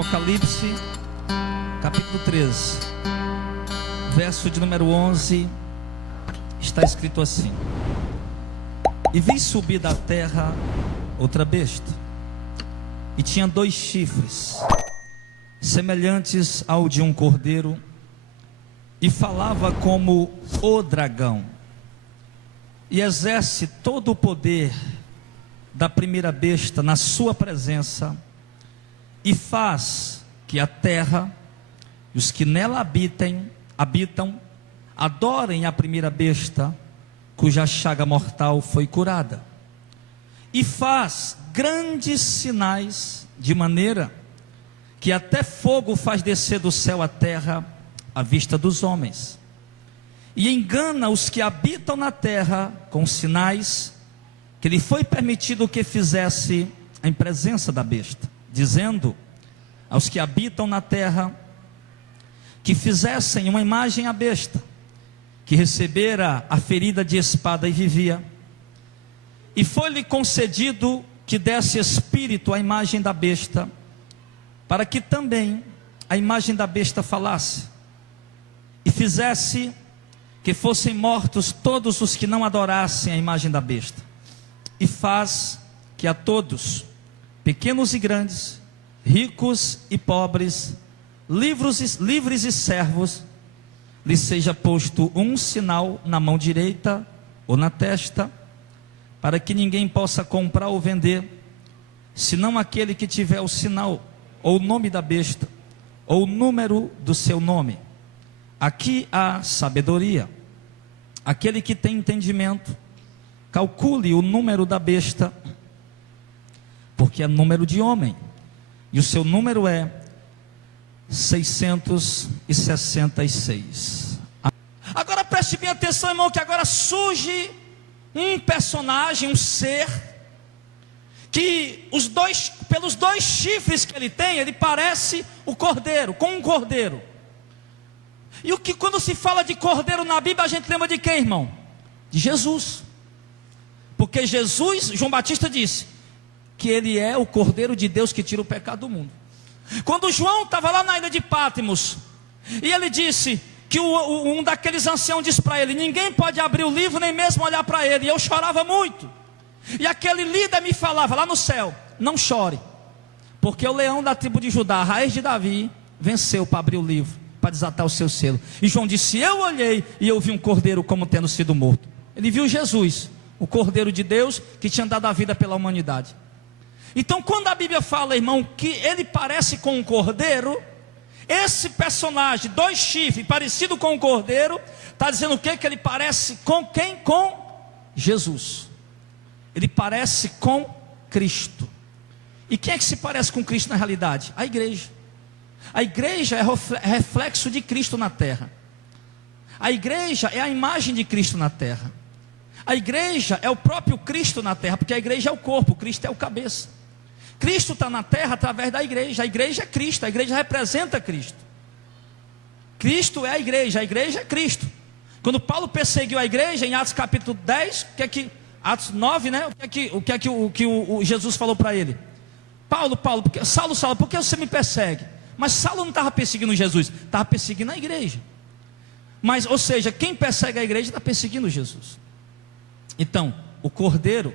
Apocalipse, capítulo 13, verso de número 11, está escrito assim: E vi subir da terra outra besta, e tinha 2 chifres, semelhantes ao de um cordeiro, e falava como o dragão, e exerce todo o poder da primeira besta na sua presença, e faz que a terra e os que nela habitam adorem a primeira besta, cuja chaga mortal foi curada, e faz grandes sinais, de maneira que até fogo faz descer do céu à terra à vista dos homens, e engana os que habitam na terra com sinais que lhe foi permitido que fizesse em presença da besta, dizendo aos que habitam na terra que fizessem uma imagem à besta, que recebera a ferida de espada e vivia, e foi-lhe concedido que desse espírito à imagem da besta, para que também a imagem da besta falasse, e fizesse que fossem mortos todos os que não adorassem a imagem da besta, e faz que a todos, pequenos e grandes, ricos e pobres, livres e servos, lhe seja posto um sinal na mão direita ou na testa, para que ninguém possa comprar ou vender, senão aquele que tiver o sinal, ou o nome da besta, ou o número do seu nome. Aqui há sabedoria. Aquele que tem entendimento, calcule o número da besta, porque é número de homem, e o seu número é 666. Agora preste bem atenção, irmão, que agora surge um personagem, um ser, que pelos 2 chifres que ele tem, ele parece o cordeiro, com um cordeiro. E quando se fala de cordeiro na Bíblia, a gente lembra de quem, irmão? De Jesus. Porque Jesus, João Batista disse que ele é o cordeiro de Deus que tira o pecado do mundo. Quando João estava lá na ilha de Patmos, e ele disse que um daqueles anciãos disse para ele: ninguém pode abrir o livro, nem mesmo olhar para ele. E eu chorava muito. E aquele líder me falava lá no céu: não chore, porque o leão da tribo de Judá, a raiz de Davi, venceu para abrir o livro, para desatar o seu selo. E João disse: eu olhei e eu vi um cordeiro como tendo sido morto. Ele viu Jesus, o cordeiro de Deus que tinha dado a vida pela humanidade. Então quando a Bíblia fala, irmão, que ele parece com um cordeiro, esse personagem, 2 chifres, parecido com um cordeiro, está dizendo o quê? Que ele parece com quem? Com Jesus. Ele parece com Cristo. E quem é que se parece com Cristo na realidade? A igreja. A igreja é reflexo de Cristo na terra. A igreja é a imagem de Cristo na terra. A igreja é o próprio Cristo na terra, porque a igreja é o corpo, Cristo é o cabeça. Cristo está na terra através da igreja. A igreja é Cristo, a igreja representa Cristo. Cristo é a igreja é Cristo. Quando Paulo perseguiu a igreja, em Atos capítulo 10, Atos 9, né? O que Jesus falou para ele? Saulo, por que você me persegue? Mas Saulo não estava perseguindo Jesus, estava perseguindo a igreja. Mas, ou seja, quem persegue a igreja está perseguindo Jesus. Então, o cordeiro,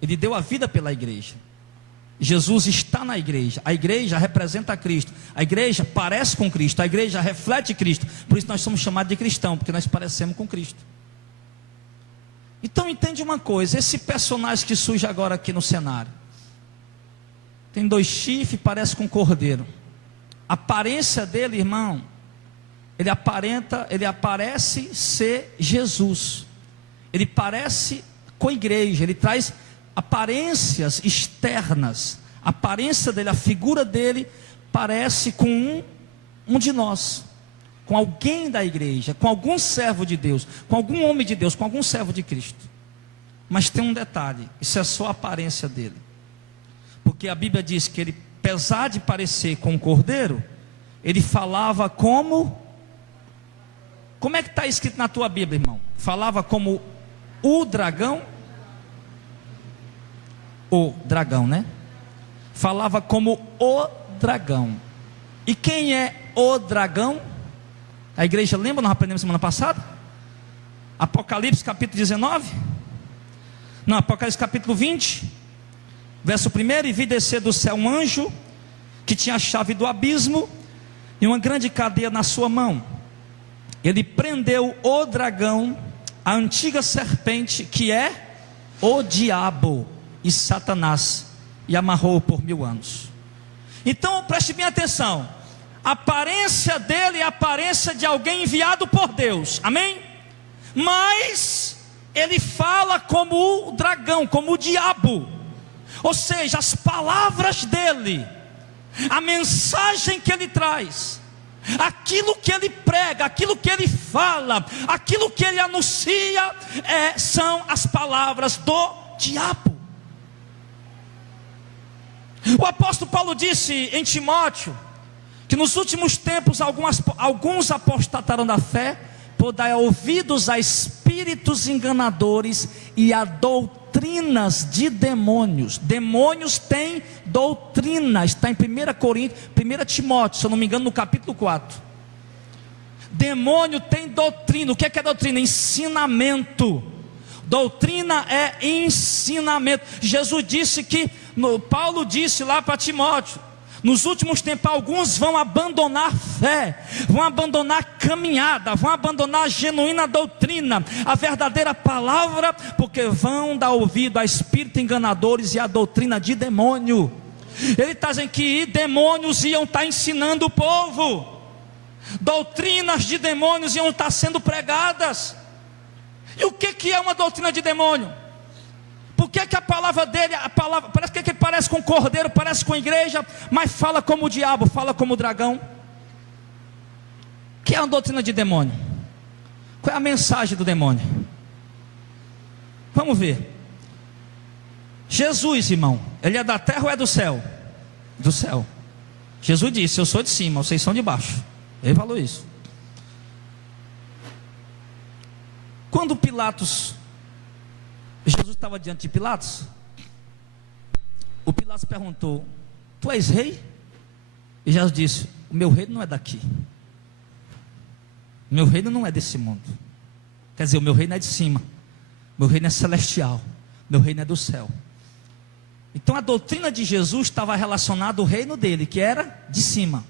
ele deu a vida pela igreja. Jesus está na igreja. A igreja representa Cristo. A igreja parece com Cristo. A igreja reflete Cristo. Por isso nós somos chamados de cristão, porque nós parecemos com Cristo. Então entende uma coisa: esse personagem que surge agora aqui no cenário, tem 2 chifres, parece com um cordeiro. A aparência dele, irmão, ele aparece ser Jesus. Ele parece com a igreja. Ele traz aparências externas. A aparência dele, a figura dele, parece com um de nós, com alguém da igreja, com algum servo de Deus, com algum homem de Deus, com algum servo de Cristo. Mas tem um detalhe: isso é só a aparência dele, porque a Bíblia diz que ele, apesar de parecer com um cordeiro, ele falava como é que está escrito na tua Bíblia, irmão? Falava como o dragão? O dragão, né? Falava como o dragão. E quem é o dragão? A igreja lembra, nós aprendemos semana passada? Apocalipse capítulo 19? Não, Apocalipse capítulo 20, verso 1: e vi descer do céu um anjo, que tinha a chave do abismo, e uma grande cadeia na sua mão. Ele prendeu o dragão, a antiga serpente, que é o diabo e Satanás, e amarrou-o por 1000 anos. Então preste bem atenção, a aparência dele é a aparência de alguém enviado por Deus, amém? Mas ele fala como o dragão, como o diabo, ou seja, as palavras dele, a mensagem que ele traz, aquilo que ele prega, aquilo que ele fala, aquilo que ele anuncia, são as palavras do diabo. O apóstolo Paulo disse em Timóteo, que nos últimos tempos alguns apostatarão da fé, por dar ouvidos a espíritos enganadores e a doutrinas de demônios. Demônios têm doutrina, está em 1 Timóteo, se eu não me engano, no capítulo 4. Demônio tem doutrina. O que é doutrina? Ensinamento. Doutrina é ensinamento. Jesus disse que, Paulo disse lá para Timóteo, nos últimos tempos alguns vão abandonar fé, vão abandonar caminhada, vão abandonar a genuína doutrina, a verdadeira palavra, porque vão dar ouvido a espíritos enganadores e a doutrina de demônio. Ele está dizendo que demônios iam estar ensinando o povo, doutrinas de demônios iam estar sendo pregadas. E o que é uma doutrina de demônio? Por que a palavra dele, parece que ele parece com cordeiro, parece com igreja, mas fala como o diabo, fala como o dragão? O que é uma doutrina de demônio? Qual é a mensagem do demônio? Vamos ver. Jesus, irmão, ele é da terra ou é do céu? Do céu. Jesus disse: eu sou de cima, vocês são de baixo. Ele falou isso. Quando Jesus estava diante de Pilatos, o Pilatos perguntou: tu és rei? E Jesus disse: o meu reino não é daqui, o meu reino não é desse mundo. Quer dizer, o meu reino é de cima, o meu reino é celestial, o meu reino é do céu. Então a doutrina de Jesus estava relacionada ao reino dele, que era de cima.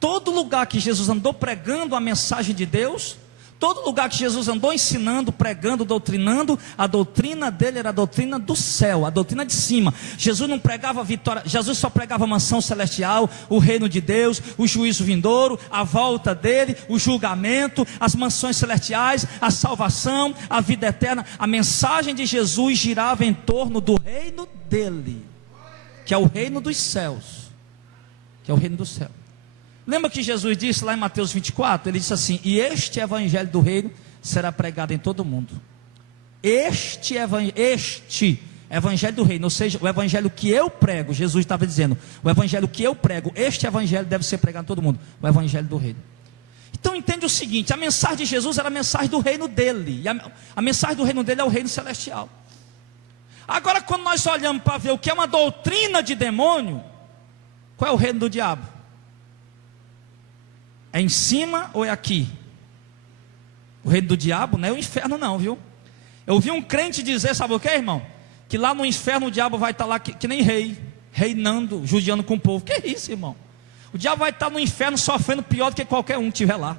Todo lugar que Jesus andou pregando a mensagem de Deus, todo lugar que Jesus andou ensinando, pregando, doutrinando, a doutrina dele era a doutrina do céu, a doutrina de cima. Jesus não pregava vitória, Jesus só pregava a mansão celestial, o reino de Deus, o juízo vindouro, a volta dele, o julgamento, as mansões celestiais, a salvação, a vida eterna. A mensagem de Jesus girava em torno do reino dele, que é o reino dos céus, que é o reino do céu. Lembra que Jesus disse lá em Mateus 24? Ele disse assim: e este evangelho do reino será pregado em todo o mundo. Este evangelho do reino, ou seja, o evangelho que eu prego, Jesus estava dizendo, o evangelho que eu prego, este evangelho deve ser pregado em todo o mundo, o evangelho do reino. Então entende o seguinte: a mensagem de Jesus era a mensagem do reino dele, e a mensagem do reino dele é o reino celestial. Agora, quando nós olhamos para ver o que é uma doutrina de demônio, qual é o reino do diabo? É em cima ou é aqui? O reino do diabo não é o inferno não, viu? Eu vi um crente dizer, sabe o que, irmão? Que lá no inferno o diabo vai estar lá que nem rei, reinando, judiando com o povo. Que isso, irmão? O diabo vai estar no inferno sofrendo pior do que qualquer um que estiver lá.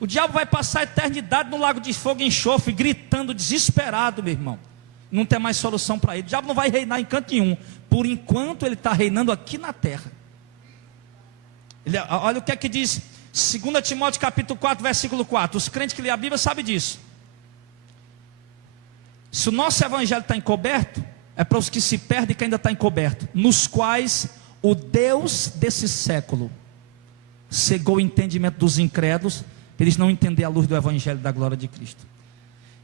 O diabo vai passar a eternidade no lago de fogo e enxofre, gritando desesperado, meu irmão. Não tem mais solução para ele. O diabo não vai reinar em canto nenhum, por enquanto ele está reinando aqui na terra. Olha o que é que diz 2 Timóteo capítulo 4, versículo 4. Os crentes que lêem a Bíblia sabem disso. Se o nosso evangelho está encoberto, é para os que se perdem que ainda está encoberto, nos quais o Deus desse século cegou o entendimento dos incrédulos, para eles não entenderem a luz do evangelho da glória de Cristo.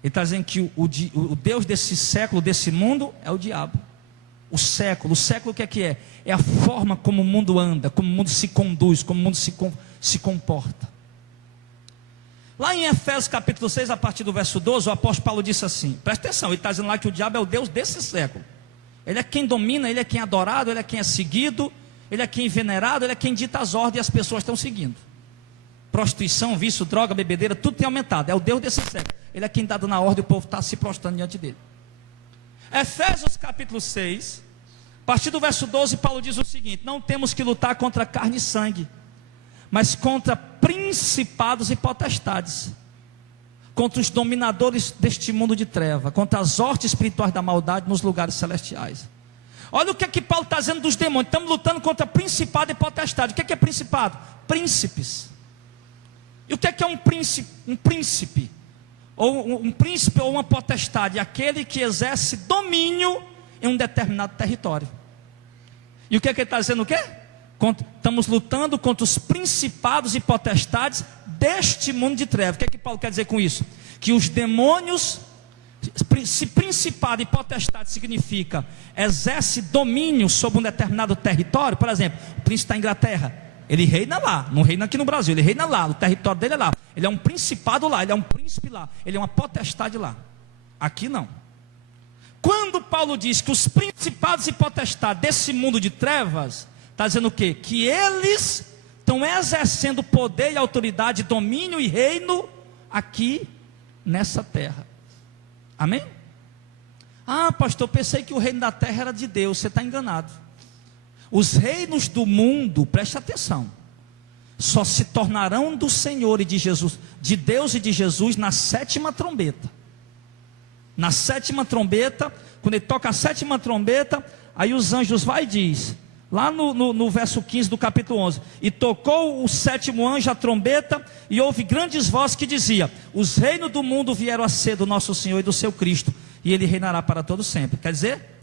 Ele está dizendo que o Deus desse século, desse mundo, é o diabo. O século o que é? É a forma como o mundo anda, como o mundo se conduz, como o mundo se comporta. Lá em Efésios capítulo 6, a partir do verso 12, o apóstolo Paulo disse assim, presta atenção, ele está dizendo lá que o diabo é o Deus desse século. Ele é quem domina, ele é quem é adorado, ele é quem é seguido, ele é quem é venerado, ele é quem dita as ordens e as pessoas estão seguindo. Prostituição, vício, droga, bebedeira, tudo tem aumentado. É o Deus desse século. Ele é quem está dando a ordem e o povo está se prostrando diante dele. Efésios capítulo 6, a partir do verso 12, Paulo diz o seguinte: não temos que lutar contra carne e sangue, mas contra principados e potestades, contra os dominadores deste mundo de treva, contra as hortes espirituais da maldade nos lugares celestiais. Olha o que é que Paulo está dizendo dos demônios. Estamos lutando contra principado e potestade. O que é principado? Príncipes. E o que é um príncipe? Um príncipe ou uma potestade? Aquele que exerce domínio em um determinado território. E o que é que ele está dizendo? O quê? Estamos lutando contra os principados e potestades deste mundo de trevas. O que é que Paulo quer dizer com isso? Que os demônios, se principado e potestade significa exerce domínio sobre um determinado território. Por exemplo, o príncipe da Inglaterra, ele reina lá, não reina aqui no Brasil, ele reina lá, o território dele é lá, ele é um principado lá, ele é um príncipe lá, ele é uma potestade lá. Aqui não. Quando Paulo diz que os principados e potestades desse mundo de trevas, está dizendo o quê? Que eles estão exercendo poder e autoridade, domínio e reino aqui nessa terra. Amém? Ah, pastor, pensei que o reino da terra era de Deus. Você está enganado. Os reinos do mundo, preste atenção, só se tornarão do Senhor e de Jesus, de Deus e de Jesus, na sétima trombeta. Na sétima trombeta, quando ele toca a sétima trombeta, aí os anjos vai e diz, lá no verso 15 do capítulo 11: e tocou o sétimo anjo a trombeta, e houve grandes vozes que dizia: os reinos do mundo vieram a ser do nosso Senhor e do seu Cristo, e ele reinará para todo sempre. Quer dizer,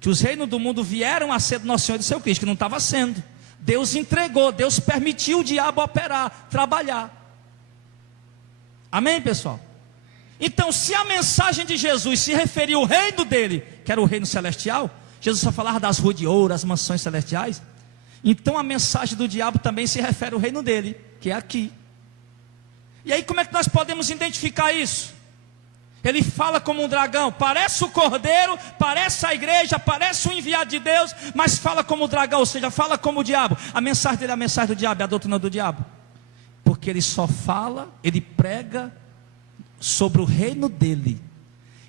que os reinos do mundo vieram a ser do nosso Senhor e do seu Cristo, que não estava sendo. Deus entregou, Deus permitiu o diabo operar, trabalhar. Amém, pessoal? Então, se a mensagem de Jesus se referia ao reino dele, que era o reino celestial, Jesus só falava das ruas de ouro, as mansões celestiais. Então a mensagem do diabo também se refere ao reino dele, que é aqui. E aí como é que nós podemos identificar isso? Ele fala como um dragão, parece o cordeiro, parece a igreja, parece o enviado de Deus, mas fala como o dragão, ou seja, fala como o diabo. A mensagem dele é a mensagem do diabo, é a doutrina do diabo. Porque ele só fala, ele prega sobre o reino dele.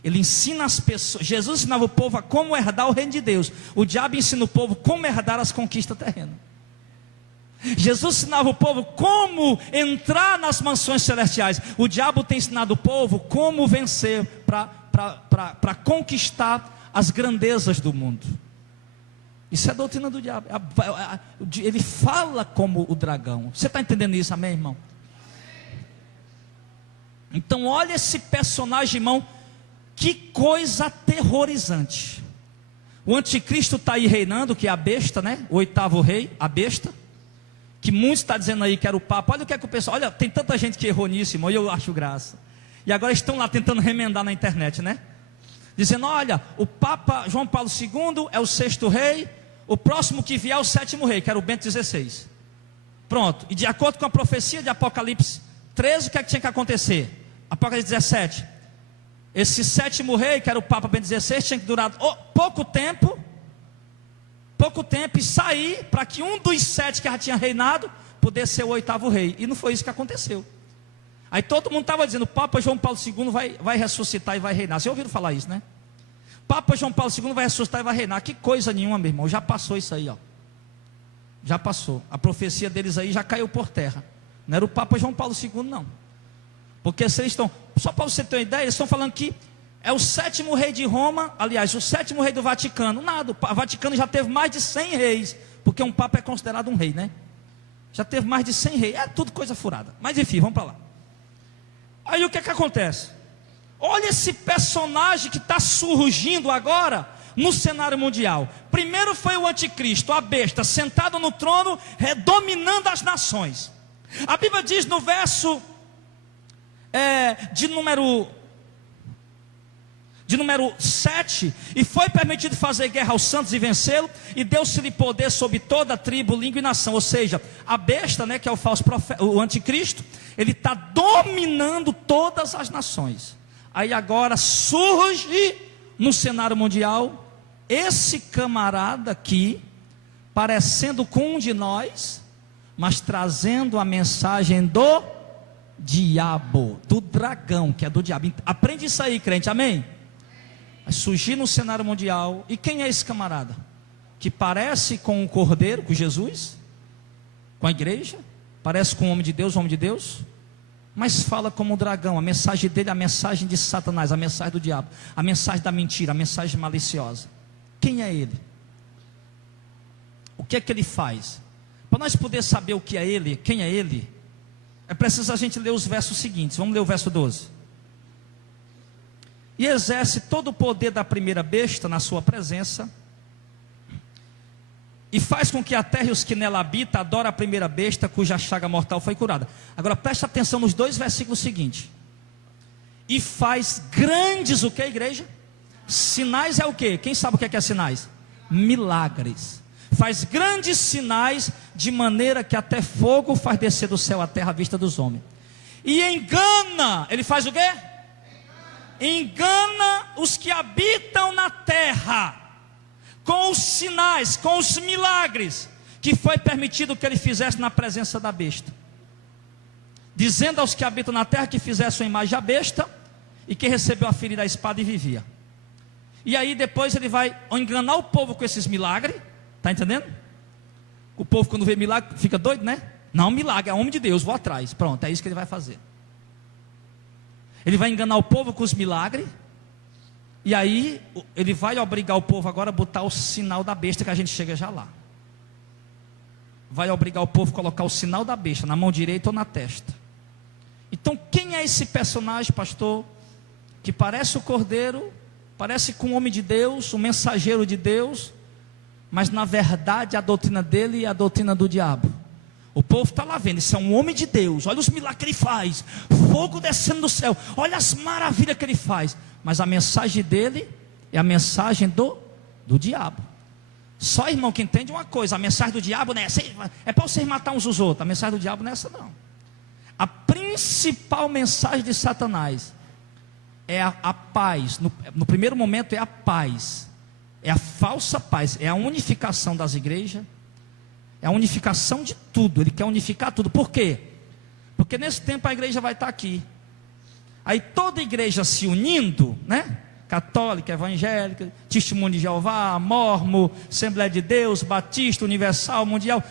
Ele ensina as pessoas. Jesus ensinava o povo a como herdar o reino de Deus. O diabo ensina o povo como herdar as conquistas terrenas. Jesus ensinava o povo como entrar nas mansões celestiais. O diabo tem ensinado o povo como vencer para conquistar as grandezas do mundo. Isso é a doutrina do diabo. Ele fala como o dragão. Você está entendendo isso, amém, irmão? Então olha esse personagem, irmão. Que coisa aterrorizante. O anticristo está aí reinando, que é a besta, né? O oitavo rei, a besta. Que muitos estão dizendo aí que era o Papa. Olha o que é que o pessoal... Olha, tem tanta gente que errou nisso, irmão, e eu acho graça. E agora estão lá tentando remendar na internet, né? Dizendo, olha, o Papa João Paulo II é o sexto rei, o próximo que vier é o sétimo rei, que era o Bento XVI. Pronto. E de acordo com a profecia de Apocalipse 13, o que é que tinha que acontecer? Apocalipse 17. Esse sétimo rei, que era o Papa Bento XVI, tinha que durar pouco tempo e sair, para que um dos 7 que já tinha reinado, pudesse ser o oitavo rei. E não foi isso que aconteceu. Aí todo mundo estava dizendo, o Papa João Paulo II vai ressuscitar e vai reinar. Vocês ouviram falar isso, né? Papa João Paulo II vai ressuscitar e vai reinar. Que coisa nenhuma, meu irmão, já passou isso aí, ó. Já passou. A profecia deles aí já caiu por terra. Não era o Papa João Paulo II, não. Porque se eles estão, só para você ter uma ideia, eles estão falando que é o sétimo rei de Roma, aliás, o sétimo rei do Vaticano. Nada, o Vaticano já teve mais de 100 reis, porque um Papa é considerado um rei, né? Já teve mais de 100 reis, é tudo coisa furada. Mas enfim, vamos para lá. Aí o que é que acontece? Olha esse personagem que está surgindo agora no cenário mundial. Primeiro foi o anticristo, a besta, sentado no trono, dominando as nações. A Bíblia diz no verso de número 7, e foi permitido fazer guerra aos santos e vencê-lo, e deu-se-lhe poder sobre toda tribo, língua e nação. Ou seja, a besta, né, que é o falso profeta, o anticristo, ele está dominando todas as nações. Aí agora surge no cenário mundial esse camarada aqui, parecendo com um de nós, mas trazendo a mensagem do diabo, do dragão, que é do diabo. Aprende isso aí, crente, amém? Vai surgir no cenário mundial. E quem é esse camarada? Que parece com o Cordeiro, com Jesus, com a igreja, parece com o homem de Deus, mas fala como o dragão. A mensagem dele é a mensagem de Satanás, a mensagem do diabo, a mensagem da mentira, a mensagem maliciosa. Quem é ele? O que é que ele faz? Para nós poder saber o que é ele, quem é ele, é preciso a gente ler os versos seguintes. Vamos ler o verso 12. E exerce todo o poder da primeira besta na sua presença, e faz com que a terra e os que nela habitam adorem a primeira besta, cuja chaga mortal foi curada. Agora preste atenção nos 2 versículos seguintes. E faz grandes, o que, igreja? Sinais é o que? Quem sabe o que é sinais? Milagres. Faz grandes sinais, de maneira que até fogo faz descer do céu a terra à vista dos homens. E engana, ele faz o quê? Engana os que habitam na terra, com os sinais, com os milagres, que foi permitido que ele fizesse na presença da besta. Dizendo aos que habitam na terra que fizesse a imagem da besta, e que recebeu a ferida da espada e vivia. E aí depois ele vai enganar o povo com esses milagres. Está entendendo? O povo quando vê milagre fica doido, né? Não, milagre, é homem de Deus, vou atrás. Pronto, é isso que ele vai fazer. Ele vai enganar o povo com os milagres. E aí ele vai obrigar o povo agora a botar o sinal da besta, que a gente chega já lá. Vai obrigar o povo a colocar o sinal da besta na mão direita ou na testa. Então quem é esse personagem, pastor? Que parece o Cordeiro, parece com o homem de Deus, o mensageiro de Deus, mas na verdade a doutrina dele é a doutrina do diabo. O povo está lá vendo, isso é um homem de Deus, olha os milagres que ele faz, fogo descendo do céu, olha as maravilhas que ele faz, mas a mensagem dele é a mensagem do diabo. Só irmão que entende uma coisa, a mensagem do diabo não é essa, é para vocês matar uns os outros, a mensagem do diabo não é essa não. A principal mensagem de Satanás é a paz, no primeiro momento é a paz, é a falsa paz, é a unificação das igrejas, é a unificação de tudo, ele quer unificar tudo. Por quê? Porque nesse tempo a igreja vai estar aqui, aí toda igreja se unindo, né? Católica, evangélica, Testemunho de Jeová, Mormon, Assembleia de Deus, Batista, Universal, Mundial,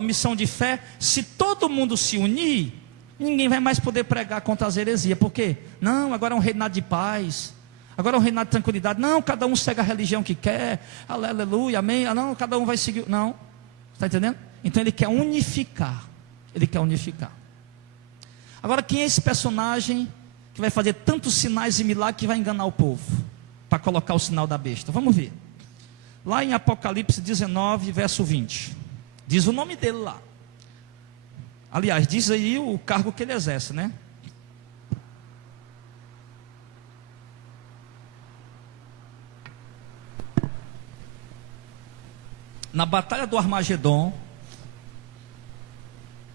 Missão de Fé. Se todo mundo se unir, ninguém vai mais poder pregar contra as heresias. Por quê? Não, agora é um reinado de paz, agora é um reinado de tranquilidade. Não, cada um segue a religião que quer, aleluia, amém. Não, cada um vai seguir. Não, está entendendo? Então ele quer unificar. Ele quer unificar. Agora, quem é esse personagem que vai fazer tantos sinais e milagres que vai enganar o povo para colocar o sinal da besta? Vamos ver. Lá em Apocalipse 19, verso 20. Diz o nome dele lá. Aliás, diz aí o cargo que ele exerce, né? Na batalha do Armagedon,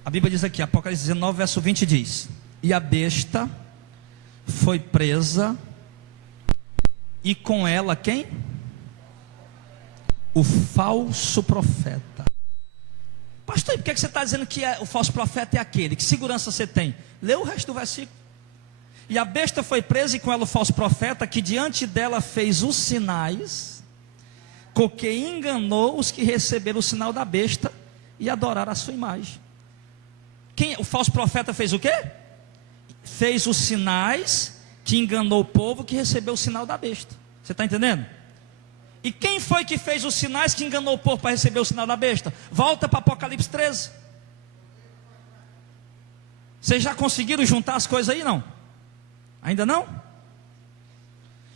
a Bíblia diz aqui, Apocalipse 19, verso 20 diz: e a besta foi presa, e com ela quem? O falso profeta. Pastor, e por que você está dizendo que o falso profeta é aquele? Que segurança você tem? Lê o resto do versículo. E a besta foi presa, e com ela o falso profeta, que diante dela fez os sinais, com que enganou os que receberam o sinal da besta e adoraram a sua imagem. O falso profeta fez o quê? Fez os sinais que enganou o povo que recebeu o sinal da besta. Você está entendendo? E quem foi que fez os sinais que enganou o povo para receber o sinal da besta? Volta para Apocalipse 13. Vocês já conseguiram juntar as coisas aí, não? Ainda não?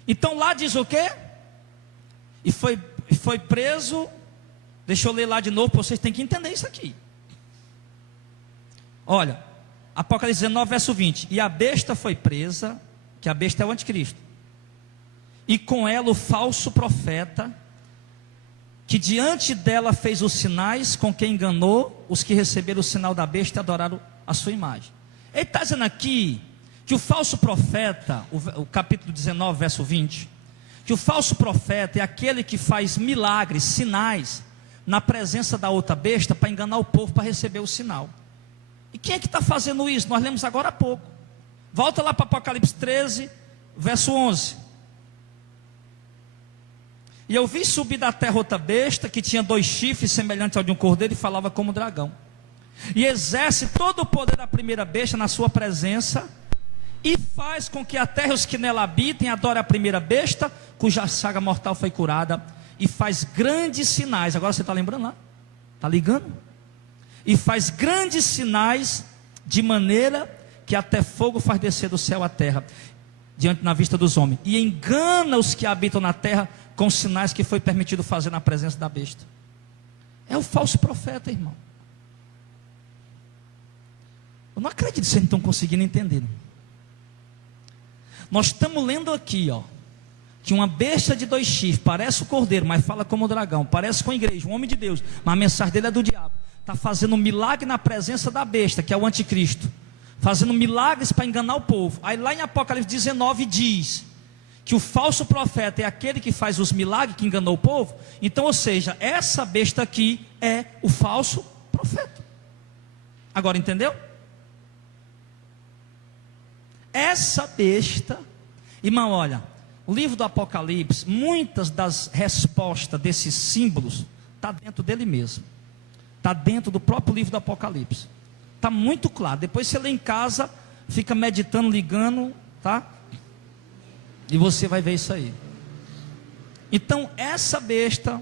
Então lá diz o quê? E foi preso. Deixa eu ler lá de novo, vocês têm que entender isso aqui. Olha, Apocalipse 19, verso 20. E a besta foi presa, que a besta é o anticristo, e com ela o falso profeta, que diante dela fez os sinais, com que enganou os que receberam o sinal da besta e adoraram a sua imagem. Ele está dizendo aqui que o falso profeta, o capítulo 19, verso 20, que o falso profeta é aquele que faz milagres, sinais, na presença da outra besta para enganar o povo para receber o sinal. E quem é que está fazendo isso? Nós lemos agora há pouco. Volta lá para Apocalipse 13, verso 11. E eu vi subir da terra outra besta, que tinha 2 chifres, semelhantes ao de um cordeiro, e falava como dragão. E exerce todo o poder da primeira besta na sua presença, e faz com que a terra e os que nela habitem adorem a primeira besta, cuja chaga mortal foi curada, e faz grandes sinais. Agora você está lembrando lá? Está ligando? E faz grandes sinais, de maneira que até fogo faz descer do céu à terra, diante na vista dos homens, e engana os que habitam na terra com os sinais que foi permitido fazer na presença da besta. É o falso profeta, irmão. Eu não acredito que vocês não estão conseguindo entender. Nós estamos lendo aqui, ó, que uma besta de 2 chifres, parece o cordeiro, mas fala como o dragão, parece com a igreja, um homem de Deus, mas a mensagem dele é do diabo. Está fazendo um milagre na presença da besta, que é o anticristo, fazendo milagres para enganar o povo. Aí lá em Apocalipse 19 diz que o falso profeta é aquele que faz os milagres, que enganou o povo. Então, ou seja, essa besta aqui é o falso profeta. Agora entendeu? Essa besta, irmão, olha, o livro do Apocalipse, muitas das respostas desses símbolos está dentro dele mesmo, está dentro do próprio livro do Apocalipse, está muito claro. Depois você lê em casa, fica meditando, ligando, tá? E você vai ver isso aí. Então essa besta,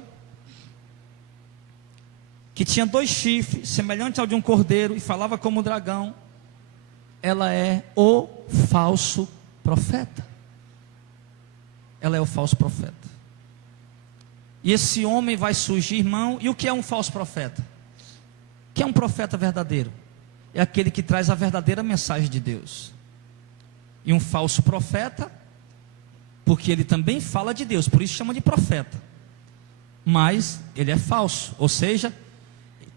que tinha 2 chifres, semelhante ao de um cordeiro, e falava como um dragão, ela é o falso profeta. Ela é o falso profeta. E esse homem vai surgir, irmão. E o que é um falso profeta? O que é um profeta verdadeiro? É aquele que traz a verdadeira mensagem de Deus. E um falso profeta, porque ele também fala de Deus, por isso chama de profeta, mas ele é falso, ou seja,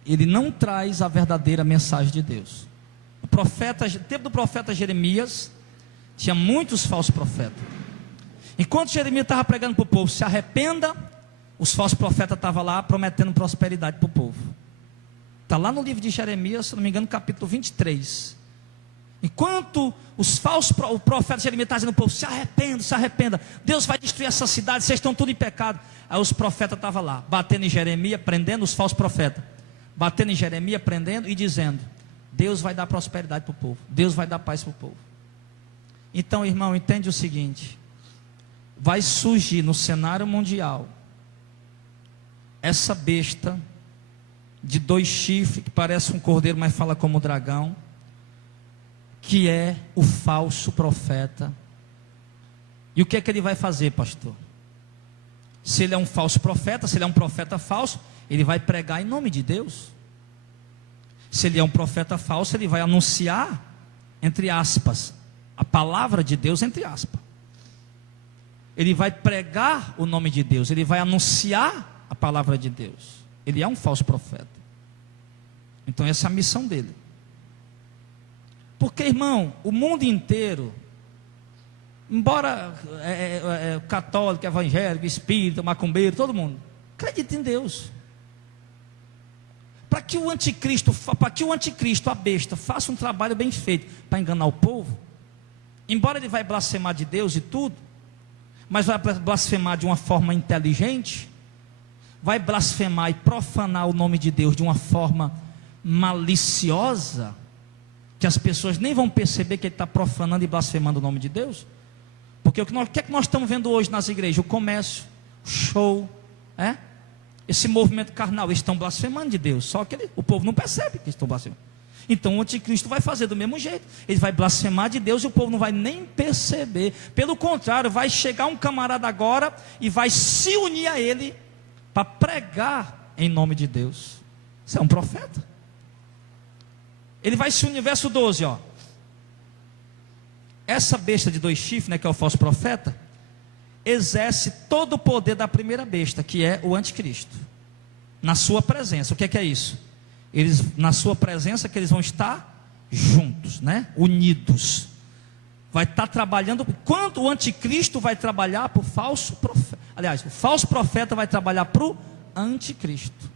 ele não traz a verdadeira mensagem de Deus. O profeta, no tempo do profeta Jeremias, tinha muitos falsos profetas. Enquanto Jeremias estava pregando para o povo, se arrependa, os falsos profetas estavam lá prometendo prosperidade para o povo. Está lá no livro de Jeremias, se não me engano, capítulo 23. Enquanto o profeta Jeremias está dizendo ao povo, se arrependa, Deus vai destruir essa cidade, vocês estão tudo em pecado. Aí os profetas estavam lá, batendo em Jeremias, prendendo os falsos profetas, batendo em Jeremias, prendendo e dizendo, Deus vai dar prosperidade para o povo, Deus vai dar paz para o povo. Então, irmão, entende o seguinte, vai surgir no cenário mundial essa besta de 2 chifres, que parece um cordeiro, mas fala como dragão, que é o falso profeta. E o que é que ele vai fazer, pastor? Se ele é um falso profeta, se ele é um profeta falso, ele vai pregar em nome de Deus. Se ele é um profeta falso, ele vai anunciar, entre aspas, a palavra de Deus, entre aspas. Ele vai pregar o nome de Deus, ele vai anunciar a palavra de Deus. Ele é um falso profeta. Então essa é a missão dele. Porque, irmão, o mundo inteiro, embora católico, evangélico, espírita, macumbeiro, todo mundo acredita em Deus. Para que o anticristo, a besta, faça um trabalho bem feito para enganar o povo, embora ele vai blasfemar de Deus e tudo, mas vai blasfemar de uma forma inteligente, vai blasfemar e profanar o nome de Deus de uma forma maliciosa, que as pessoas nem vão perceber que ele está profanando e blasfemando o nome de Deus. Porque o que é que nós estamos vendo hoje nas igrejas? O comércio, o show, esse movimento carnal, eles estão blasfemando de Deus, só que o povo não percebe que eles estão blasfemando. Então o anticristo vai fazer do mesmo jeito, ele vai blasfemar de Deus e o povo não vai nem perceber. Pelo contrário, vai chegar um camarada agora e vai se unir a ele para pregar em nome de Deus. Isso é um profeta. Ele vai se unir, verso 12, ó. Essa besta de 2 chifres, que é o falso profeta, exerce todo o poder da primeira besta, que é o anticristo, na sua presença. O que é isso? Eles, na sua presença, que eles vão estar juntos, unidos. Vai estar trabalhando, quando o anticristo vai trabalhar para o falso profeta. Aliás, o falso profeta vai trabalhar para o anticristo.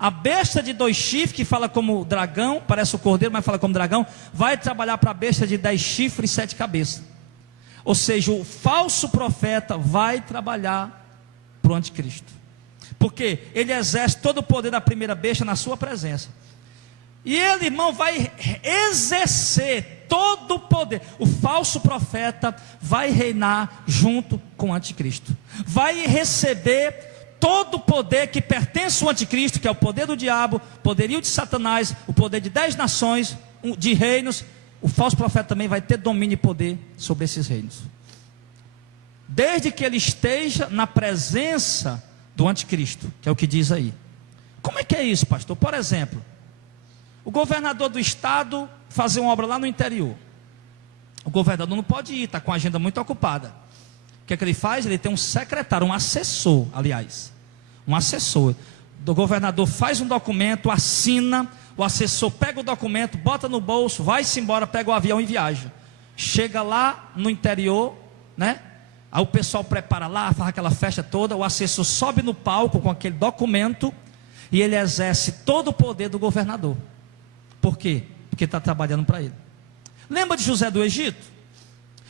A besta de 2 chifres, que fala como dragão, parece o cordeiro, mas fala como dragão, vai trabalhar para a besta de 10 chifres e 7 cabeças. Ou seja, o falso profeta vai trabalhar para o anticristo. Porque ele exerce todo o poder da primeira besta na sua presença. E ele, irmão, vai exercer todo o poder. O falso profeta vai reinar junto com o anticristo. Vai receber todo o poder que pertence ao anticristo, que é o poder do diabo, poderio de Satanás, o poder de 10 nações, de reinos. O falso profeta também vai ter domínio e poder sobre esses reinos. Desde que ele esteja na presença do anticristo, que é o que diz aí. Como é que é isso, pastor? Por exemplo, o governador do estado fazer uma obra lá no interior. O governador não pode ir, está com a agenda muito ocupada. O que é que ele faz? Ele tem um secretário, um assessor, aliás. Um assessor. O governador faz um documento, assina, o assessor pega o documento, bota no bolso, vai-se embora, pega o avião e viaja. Chega lá no interior, né? Aí o pessoal prepara lá, faz aquela festa toda, o assessor sobe no palco com aquele documento e ele exerce todo o poder do governador. Por quê? Porque está trabalhando para ele. Lembra de José do Egito?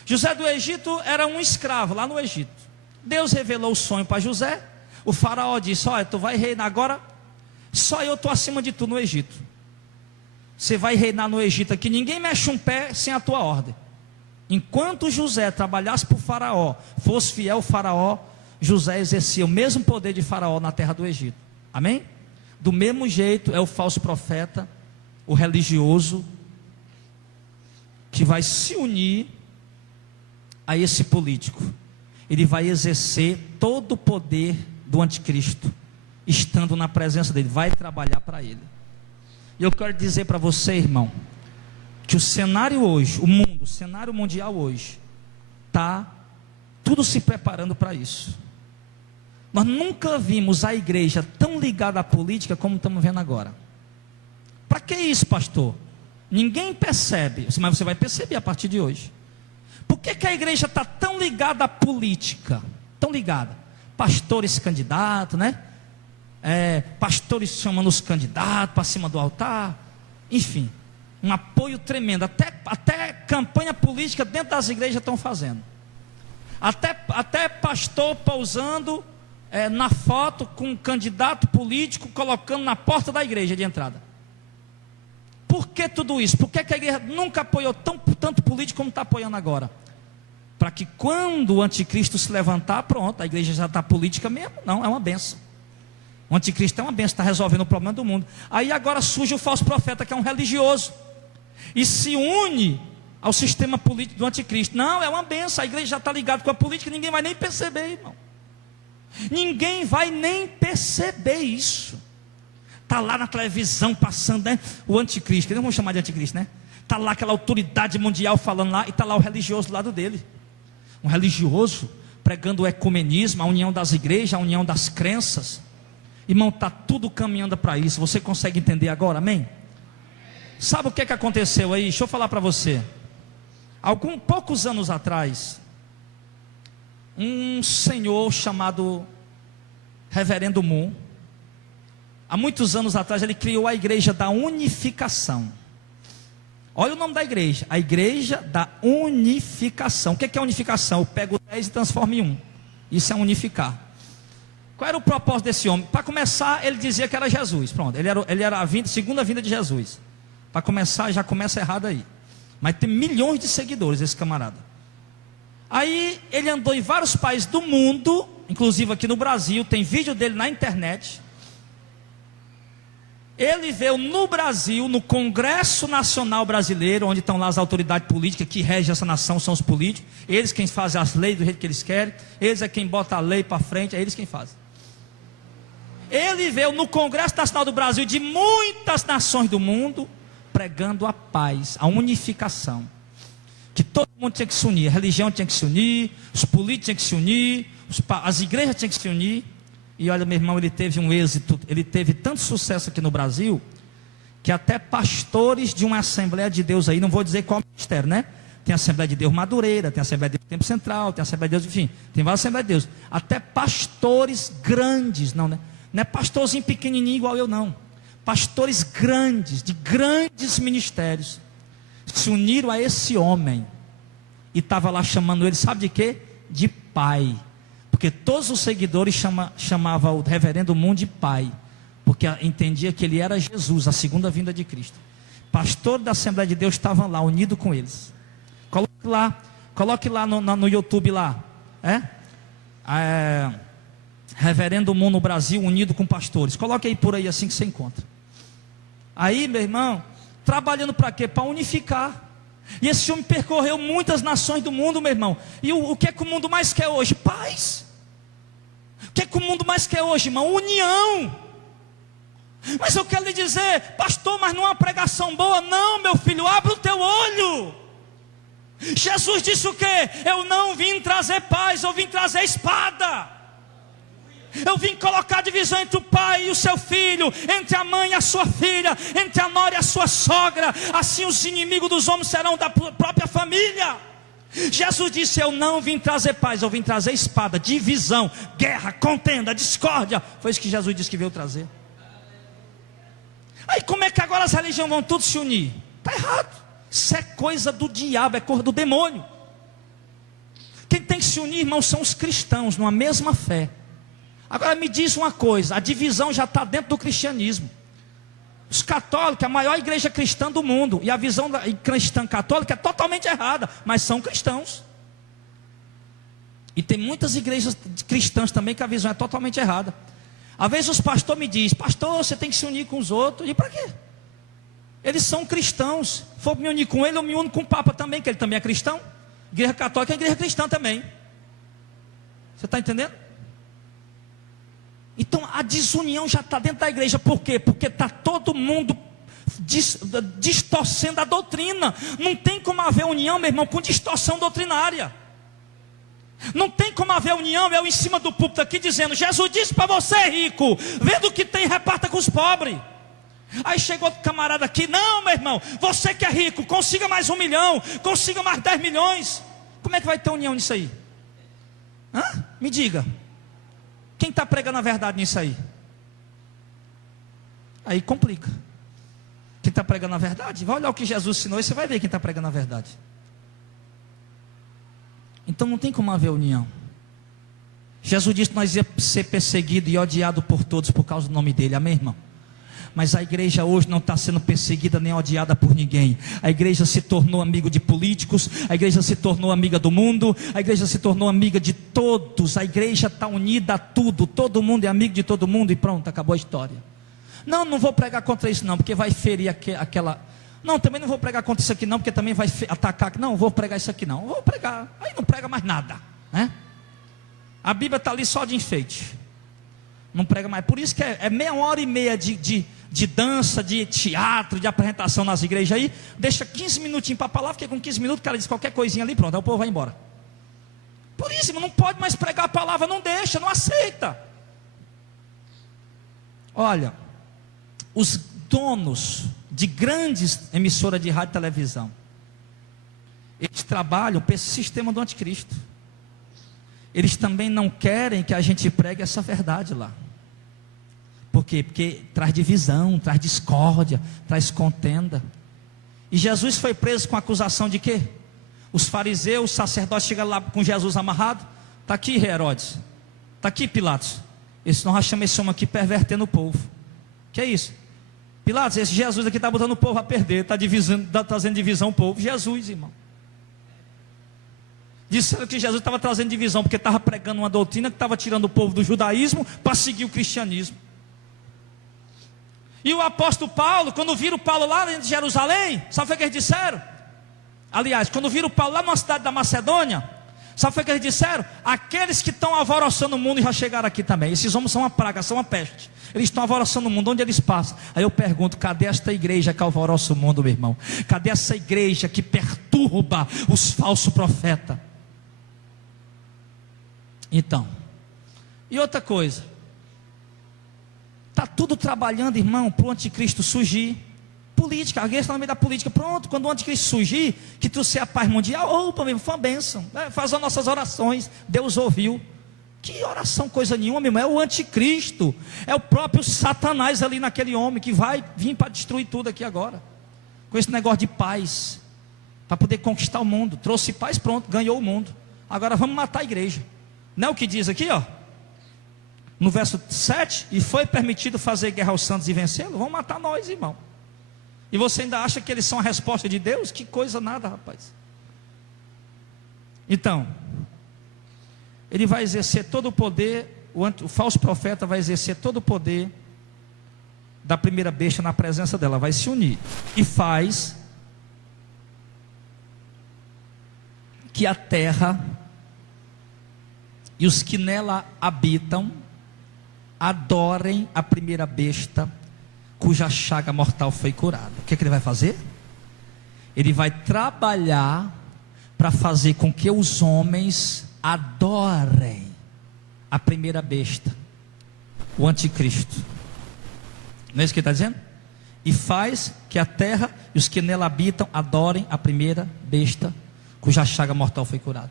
José do Egito era um escravo lá no Egito. Deus revelou o sonho para José. O faraó disse: olha, tu vai reinar agora, só eu estou acima de tu no Egito. Você vai reinar no Egito aqui, ninguém mexe um pé sem a tua ordem. Enquanto José trabalhasse para o faraó, fosse fiel ao faraó, José exercia o mesmo poder de faraó na terra do Egito. Amém? Do mesmo jeito é o falso profeta, o religioso, que vai se unir a esse político. Ele vai exercer todo o poder do anticristo, estando na presença dele, vai trabalhar para ele. E eu quero dizer para você, irmão, que o cenário hoje, o mundo, o cenário mundial hoje, está tudo se preparando para isso. Nós nunca vimos a igreja tão ligada à política como estamos vendo agora. Para que isso, pastor? Ninguém percebe, mas você vai perceber a partir de hoje. Por que a igreja está tão ligada à política? Tão ligada. Pastores candidatos, né? Pastores chamando os candidatos para cima do altar. Enfim, um apoio tremendo. Até campanha política dentro das igrejas estão fazendo. Até pastor pousando na foto com um candidato político, colocando na porta da igreja de entrada. Por que tudo isso? Por que a igreja nunca apoiou tanto político como está apoiando agora? Para que quando o anticristo se levantar, pronto, a igreja já está política mesmo? Não, é uma benção. O anticristo é uma benção, está resolvendo o problema do mundo. Aí agora surge o falso profeta, que é um religioso, e se une ao sistema político do anticristo. Não, é uma benção, a igreja já está ligada com a política, ninguém vai nem perceber, irmão. Ninguém vai nem perceber isso. Está lá na televisão passando, né? O anticristo, não vamos chamar de anticristo, né? Está lá aquela autoridade mundial falando lá, e está lá o religioso do lado dele. Um religioso pregando o ecumenismo, a união das igrejas, a união das crenças. Irmão, está tudo caminhando para isso. Você consegue entender agora, amém? Sabe o que aconteceu aí? Deixa eu falar para você. Poucos anos atrás, um senhor chamado Reverendo Moon, há muitos anos atrás, ele criou a Igreja da Unificação. Olha o nome da igreja, a Igreja da Unificação. O que é unificação? Eu pego 10 e transformo em um. Isso é unificar. Qual era o propósito desse homem? Para começar, ele dizia que era Jesus. Pronto, ele era a segunda vinda de Jesus. Para começar, já começa errado aí. Mas tem milhões de seguidores esse camarada. Aí ele andou em vários países do mundo, inclusive aqui no Brasil, tem vídeo dele na internet. Ele veio no Brasil, no Congresso Nacional Brasileiro, onde estão lá as autoridades políticas que regem essa nação, são os políticos. Eles quem fazem as leis do jeito que eles querem. Eles é quem bota a lei para frente, é eles quem fazem. Ele veio no Congresso Nacional do Brasil, de muitas nações do mundo, pregando a paz, a unificação. Que todo mundo tinha que se unir, a religião tinha que se unir, os políticos tinham que se unir, as igrejas tinham que se unir. E olha, meu irmão, ele teve um êxito, ele teve tanto sucesso aqui no Brasil, que até pastores de uma Assembleia de Deus aí, não vou dizer qual ministério, né? Tem a Assembleia de Deus Madureira, tem a Assembleia de Deus Tempo Central, tem a Assembleia de Deus, enfim, tem várias Assembleias de Deus. Até pastores grandes, não, né? Não é pastorzinho pequenininho igual eu não. Pastores grandes, de grandes ministérios, se uniram a esse homem. E estava lá chamando ele, sabe de quê? De pai. Porque todos os seguidores chamavam o reverendo Moon de pai. Porque entendia que ele era Jesus, a segunda vinda de Cristo. Pastor da Assembleia de Deus estavam lá, unido com eles. Coloque lá no YouTube lá. Reverendo Moon no Brasil, unido com pastores. Coloque aí por aí assim que você encontra. Aí, meu irmão, trabalhando para quê? Para unificar. E esse homem percorreu muitas nações do mundo, meu irmão. E o que é que o mundo mais quer hoje? Paz. O que é que o mundo mais quer hoje, irmão? União. Mas eu quero lhe dizer, pastor, mas não é uma pregação boa. Não, meu filho, abre o teu olho. Jesus disse o quê? Eu não vim trazer paz, eu vim trazer espada. Eu vim colocar divisão entre o pai e o seu filho, entre a mãe e a sua filha, entre a nora e a sua sogra. Assim os inimigos dos homens serão da própria família. Jesus disse: eu não vim trazer paz, eu vim trazer espada, divisão, guerra, contenda, discórdia. Foi isso que Jesus disse que veio trazer. Aí como é que agora as religiões vão tudo se unir? Está errado. Isso é coisa do diabo, é coisa do demônio. Quem tem que se unir, irmãos, são os cristãos, numa mesma fé. Agora me diz uma coisa, a divisão já está dentro do cristianismo. Os católicos, a maior igreja cristã do mundo, e a visão cristã católica é totalmente errada, mas são cristãos. E tem muitas igrejas cristãs também que a visão é totalmente errada. Às vezes os pastores me dizem: pastor, você tem que se unir com os outros. E para quê? Eles são cristãos. Se for me unir com ele, eu me uno com o Papa também, que ele também é cristão. Igreja católica é igreja cristã também. Você está entendendo? Então a desunião já está dentro da igreja. Por quê? Porque está todo mundo distorcendo a doutrina. Não tem como haver união, meu irmão, com distorção doutrinária. Não tem como haver união, eu em cima do púlpito aqui dizendo: Jesus disse para você, rico, vendo o que tem, reparta com os pobres. Aí chegou outro camarada aqui: não, meu irmão, você que é rico, consiga mais 1 milhão, consiga mais 10 milhões. Como é que vai ter união nisso aí? Me diga. Quem está pregando a verdade nisso aí? Aí complica. Quem está pregando a verdade? Vai olhar o que Jesus ensinou e você vai ver quem está pregando a verdade. Então não tem como haver união. Jesus disse que nós ia ser perseguido e odiado por todos por causa do nome dele. Amém, irmão? Mas a igreja hoje não está sendo perseguida nem odiada por ninguém. A igreja se tornou amigo de políticos, a igreja se tornou amiga do mundo, a igreja se tornou amiga de todos. A igreja está unida a tudo, todo mundo é amigo de todo mundo e pronto, acabou a história. Não vou pregar contra isso não, porque vai ferir aquela... Não, também não vou pregar contra isso aqui não, porque também vai atacar. Não, vou pregar isso aqui não, vou pregar. Aí não prega mais nada, né? A Bíblia está ali só de enfeite. Não prega mais. Por isso que é 1h30 de dança, de teatro, de apresentação nas igrejas aí. Deixa 15 minutinhos para a palavra, porque com 15 minutos o cara diz qualquer coisinha ali, pronto, aí o povo vai embora. Por isso, não pode mais pregar a palavra, não deixa, não aceita. Olha, os donos de grandes emissoras de rádio e televisão, eles trabalham para esse sistema do anticristo. Eles também não querem que a gente pregue essa verdade lá. Por quê? Porque traz divisão, traz discórdia, traz contenda. E Jesus foi preso com acusação de quê? Os fariseus, os sacerdotes chegaram lá com Jesus amarrado. Está aqui Herodes, está aqui Pilatos. Nós chamamos esse homem aqui pervertendo o povo. Que é isso? Pilatos, esse Jesus aqui está botando o povo a perder, está trazendo divisão ao povo. Jesus, irmão. Disseram que Jesus estava trazendo divisão, porque estava pregando uma doutrina que estava tirando o povo do judaísmo para seguir o cristianismo. E o apóstolo Paulo, quando viram Paulo lá em Jerusalém, sabe o que eles disseram? Aliás, quando viram Paulo lá numa cidade da Macedônia, sabe o que eles disseram? Aqueles que estão alvoroçando o mundo já chegaram aqui também. Esses homens são uma praga, são uma peste. Eles estão alvoroçando o mundo, onde eles passam? Aí eu pergunto: cadê esta igreja que alvoroça o mundo, meu irmão? Cadê essa igreja que perturba os falsos profetas? Então, e outra coisa, está tudo trabalhando, irmão, para o anticristo surgir. Política, a igreja está no meio da política. Pronto, quando o anticristo surgir, que trouxer a paz mundial, opa, meu, foi uma bênção, faz as nossas orações, Deus ouviu. Que oração, coisa nenhuma, meu irmão. É o anticristo, é o próprio Satanás ali naquele homem, que vai vir para destruir tudo aqui agora, com esse negócio de paz, para poder conquistar o mundo. Trouxe paz, pronto, ganhou o mundo. Agora vamos matar a igreja. Não é o que diz aqui, ó, no verso 7, e foi permitido fazer guerra aos santos e vencê-los. Vão matar nós, irmão. E você ainda acha que eles são a resposta de Deus? Que coisa nada, rapaz. Então, ele vai exercer todo o poder, o falso profeta vai exercer todo o poder da primeira besta na presença dela, vai se unir, e faz que a terra e os que nela habitam adorem a primeira besta, cuja chaga mortal foi curada. O que é que ele vai fazer? Ele vai trabalhar para fazer com que os homens adorem a primeira besta, o anticristo. Não é isso que ele está dizendo? E faz que a terra e os que nela habitam adorem a primeira besta, cuja chaga mortal foi curada.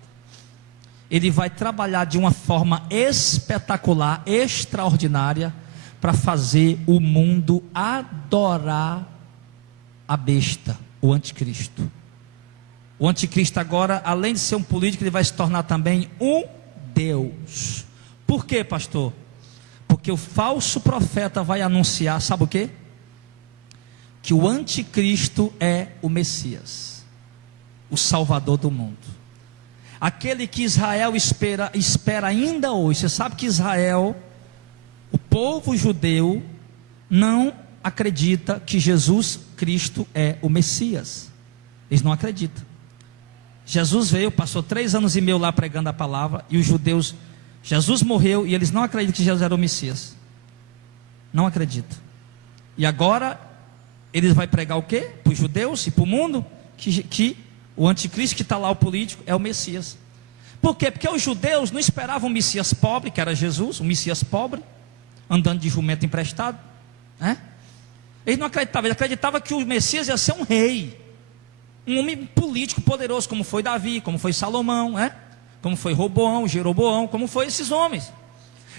Ele vai trabalhar de uma forma espetacular, extraordinária, para fazer o mundo adorar a besta, o anticristo. O anticristo agora, além de ser um político, ele vai se tornar também um Deus. Por quê, pastor? Porque o falso profeta vai anunciar, sabe o quê? Que o anticristo é o Messias, o Salvador do mundo, aquele que Israel espera ainda hoje. Você sabe que Israel, o povo judeu, não acredita que Jesus Cristo é o Messias. Eles não acreditam. Jesus veio, passou 3 anos e meio lá pregando a palavra, e os judeus, Jesus morreu, e eles não acreditam que Jesus era o Messias. Não acreditam. E agora, eles vão pregar o quê? Para os judeus e para o mundo? Que o anticristo que está lá, o político, é o Messias. Por quê? Porque os judeus não esperavam um Messias pobre, que era Jesus, um Messias pobre, andando de jumento emprestado, né? Eles não acreditavam, eles acreditavam que o Messias ia ser um rei, um homem político poderoso, como foi Davi, como foi Salomão, né? Como foi Roboão, Jeroboão, como foi esses homens.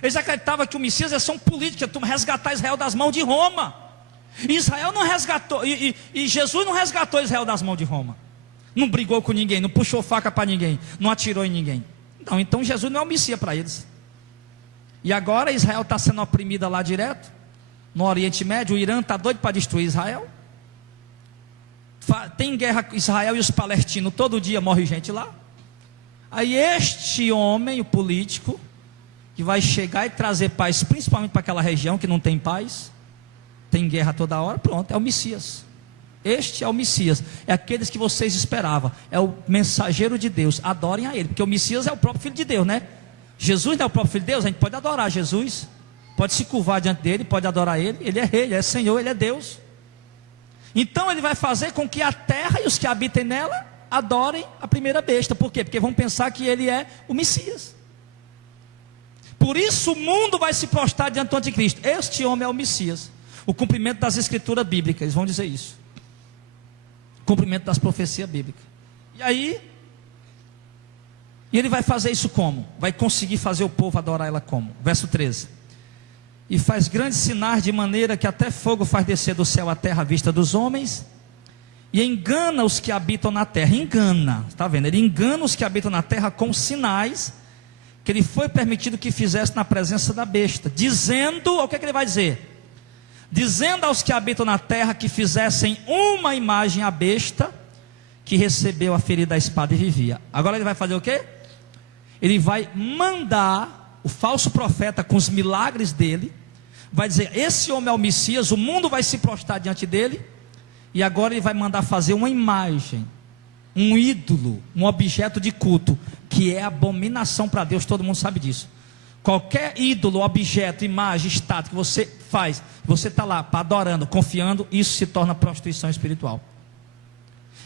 Eles acreditavam que o Messias ia ser um político, ia resgatar Israel das mãos de Roma. E Israel não resgatou, e Jesus não resgatou Israel das mãos de Roma. Não brigou com ninguém, não puxou faca para ninguém, não atirou em ninguém. Não, então Jesus não é o Messias para eles. E agora Israel está sendo oprimida lá direto, no Oriente Médio. O Irã está doido para destruir Israel. Tem guerra com Israel e os palestinos, todo dia morre gente lá. Aí este homem, o político, que vai chegar e trazer paz, principalmente para aquela região que não tem paz, tem guerra toda hora, pronto, é o Messias. Este é o Messias, é aqueles que vocês esperavam, é o mensageiro de Deus. Adorem a ele, porque o Messias é o próprio Filho de Deus, né? Jesus não é o próprio Filho de Deus. A gente pode adorar Jesus, pode se curvar diante dele, pode adorar ele. Ele é rei, ele é Senhor, ele é Deus. Então ele vai fazer com que a terra e os que habitem nela adorem a primeira besta. Por quê? Porque vão pensar que ele é o Messias. Por isso o mundo vai se prostrar diante do anticristo. Este homem é o Messias, o cumprimento das escrituras bíblicas. Eles vão dizer isso, cumprimento das profecias bíblicas. E aí, e ele vai fazer isso como? Vai conseguir fazer o povo adorar ela como? Verso 13: e faz grandes sinais, de maneira que até fogo faz descer do céu a terra à vista dos homens, e engana os que habitam na terra. Engana, está vendo? Ele engana os que habitam na terra com sinais que ele foi permitido que fizesse na presença da besta, dizendo, o que é que ele vai dizer? Dizendo aos que habitam na terra que fizessem uma imagem à besta, que recebeu a ferida da espada e vivia. Agora ele vai fazer o quê? Ele vai mandar o falso profeta, com os milagres dele, vai dizer: esse homem é o Messias, o mundo vai se prostrar diante dele. E agora ele vai mandar fazer uma imagem, um ídolo, um objeto de culto, que é abominação para Deus. Todo mundo sabe disso. Qualquer ídolo, objeto, imagem, estátua que você faz, você está lá adorando, confiando, isso se torna prostituição espiritual.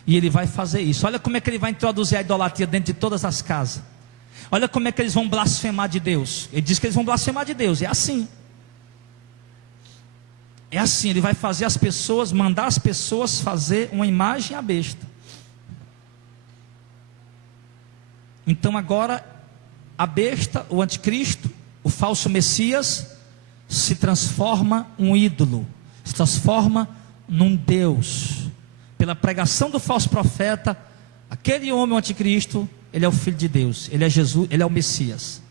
E ele vai fazer isso. Olha como é que ele vai introduzir a idolatria dentro de todas as casas. Olha como é que eles vão blasfemar de Deus. Ele diz que eles vão blasfemar de Deus. É assim. É assim, ele vai fazer as pessoas, mandar as pessoas fazer uma imagem à besta. Então agora a besta, o anticristo, o falso Messias, se transforma um ídolo, se transforma num Deus. Pela pregação do falso profeta, aquele homem, o anticristo, ele é o Filho de Deus, ele é Jesus, ele é o Messias.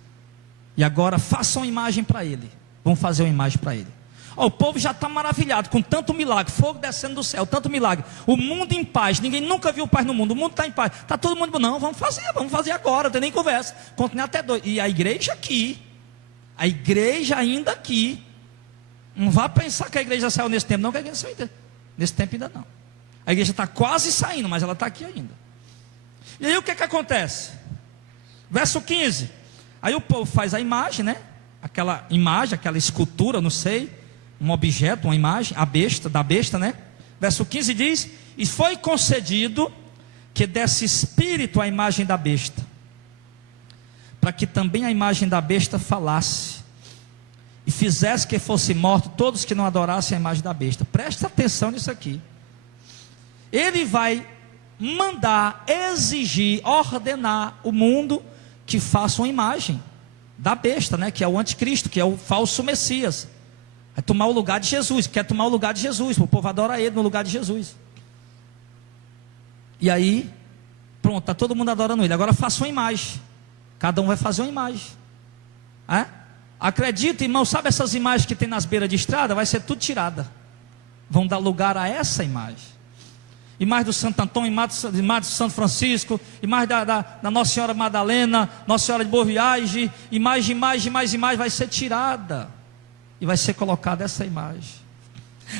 E agora façam uma imagem para ele. Vão fazer uma imagem para ele. O povo já está maravilhado com tanto milagre, fogo descendo do céu, tanto milagre, o mundo em paz, ninguém nunca viu paz no mundo, o mundo está em paz, está todo mundo, não, vamos fazer agora, não tem nem conversa, continua até dois. E a igreja aqui, a igreja ainda aqui, não vá pensar que a igreja saiu nesse tempo, não, que a igreja saiu nesse tempo ainda não. A igreja está quase saindo, mas ela está aqui ainda. E aí o que acontece? Verso 15, aí o povo faz a imagem, né? Aquela imagem, aquela escultura, não sei, um objeto, uma imagem, a besta, da besta, né? Verso 15 diz: e foi concedido que desse espírito à imagem da besta, para que também a imagem da besta falasse, e fizesse que fosse morto todos que não adorassem a imagem da besta. Presta atenção nisso aqui. Ele vai mandar, exigir, ordenar o mundo que faça uma imagem da besta, né? Que é o anticristo, que é o falso Messias. Vai tomar o lugar de Jesus, quer tomar o lugar de Jesus, o povo adora ele no lugar de Jesus. E aí, pronto, está todo mundo adorando ele. Agora faça uma imagem, cada um vai fazer uma imagem. Acredita, irmão, sabe essas imagens que tem nas beiras de estrada? Vai ser tudo tirada, vão dar lugar a essa imagem. Imagem do Santo Antônio, imagem do Santo Francisco, imagem da Nossa Senhora Madalena, Nossa Senhora de Boa Viagem, imagem, vai ser tirada. E vai ser colocada essa imagem.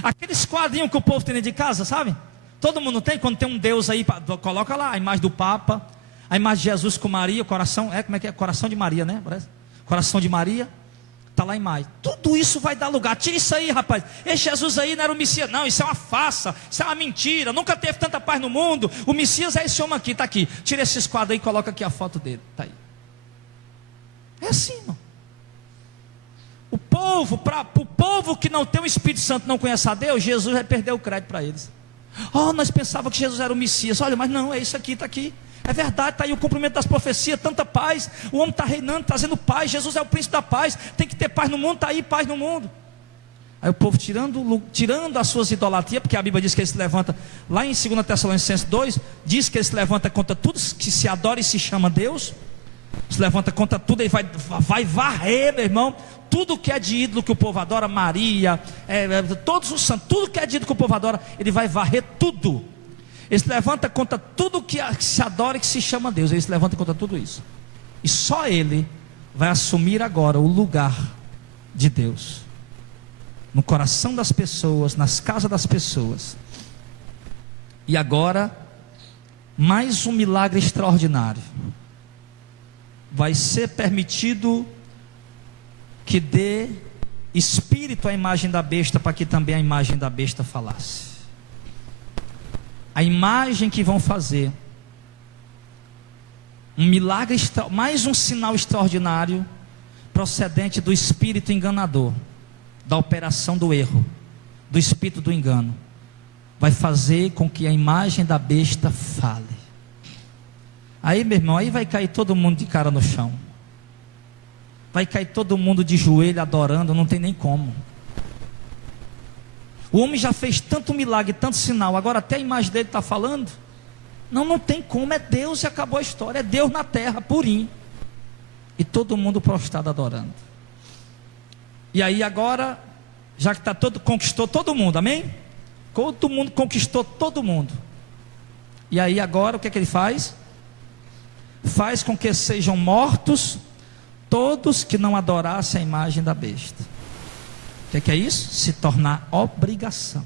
Aqueles quadrinhos que o povo tem dentro de casa, sabe? Todo mundo tem, quando tem um Deus aí, coloca lá a imagem do Papa, a imagem de Jesus com Maria, o coração, como é que é? Coração de Maria, né? Coração de Maria, está lá a imagem. Tudo isso vai dar lugar. Tira isso aí, rapaz. Esse Jesus aí não era o Messias, não. Isso é uma farsa, isso é uma mentira. Nunca teve tanta paz no mundo. O Messias é esse homem aqui, está aqui. Tira esses quadros aí e coloca aqui a foto dele. Está aí. É assim, irmão. Para o povo que não tem o Espírito Santo, não conhece a Deus, Jesus vai perder o crédito para eles. Nós pensávamos que Jesus era o Messias. Olha, mas não, é isso aqui, está aqui. É verdade, está aí o cumprimento das profecias, tanta paz. O homem está reinando, trazendo paz. Jesus é o príncipe da paz. Tem que ter paz no mundo, está aí paz no mundo. Aí o povo tirando as suas idolatrias, porque a Bíblia diz que ele se levanta, lá em 2 Tessalonicenses 2, diz que ele se levanta contra tudo que se adora e se chama Deus. Se levanta contra tudo e vai varrer, meu irmão, tudo que é de ídolo que o povo adora, Maria, todos os santos, tudo que é de ídolo que o povo adora, ele vai varrer tudo. Ele se levanta contra tudo que se adora e que se chama Deus. Ele se levanta contra tudo isso. E só ele vai assumir agora o lugar de Deus no coração das pessoas, nas casas das pessoas. E agora, mais um milagre extraordinário. Vai ser permitido que dê espírito à imagem da besta, para que também a imagem da besta falasse. A imagem que vão fazer, um milagre, mais um sinal extraordinário, procedente do espírito enganador, da operação do erro, do espírito do engano, vai fazer com que a imagem da besta fale. Aí, meu irmão, aí vai cair todo mundo de cara no chão, vai cair todo mundo de joelho adorando, não tem nem como. O homem já fez tanto milagre, tanto sinal, agora até a imagem dele está falando. Não tem como, é Deus e acabou a história. É Deus na terra, purinho. E todo mundo prostrado adorando. E aí agora, já que está conquistou todo mundo, amém? Todo mundo conquistou todo mundo. E aí agora o que é que ele faz? Faz com que sejam mortos todos que não adorassem a imagem da besta. O que é isso? Se tornar obrigação,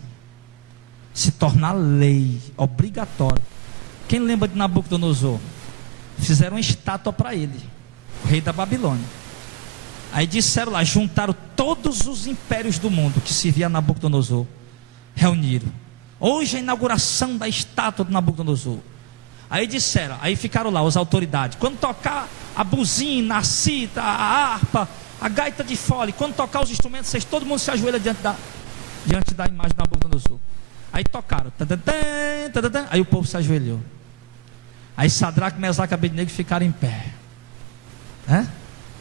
se tornar lei, obrigatório. Quem lembra de Nabucodonosor? Fizeram uma estátua para ele, o rei da Babilônia. Aí disseram lá, juntaram todos os impérios do mundo que serviam a Nabucodonosor, reuniram. Hoje é a inauguração da estátua de Nabucodonosor. Aí disseram, aí ficaram lá as autoridades, quando tocar a buzina, a cita, a harpa, a gaita de fole, quando tocar os instrumentos, todo mundo se ajoelha diante da imagem de Nabucodonosor. Aí tocaram, aí o povo se ajoelhou. Aí Sadraque, Mesaque e Abednego ficaram em pé.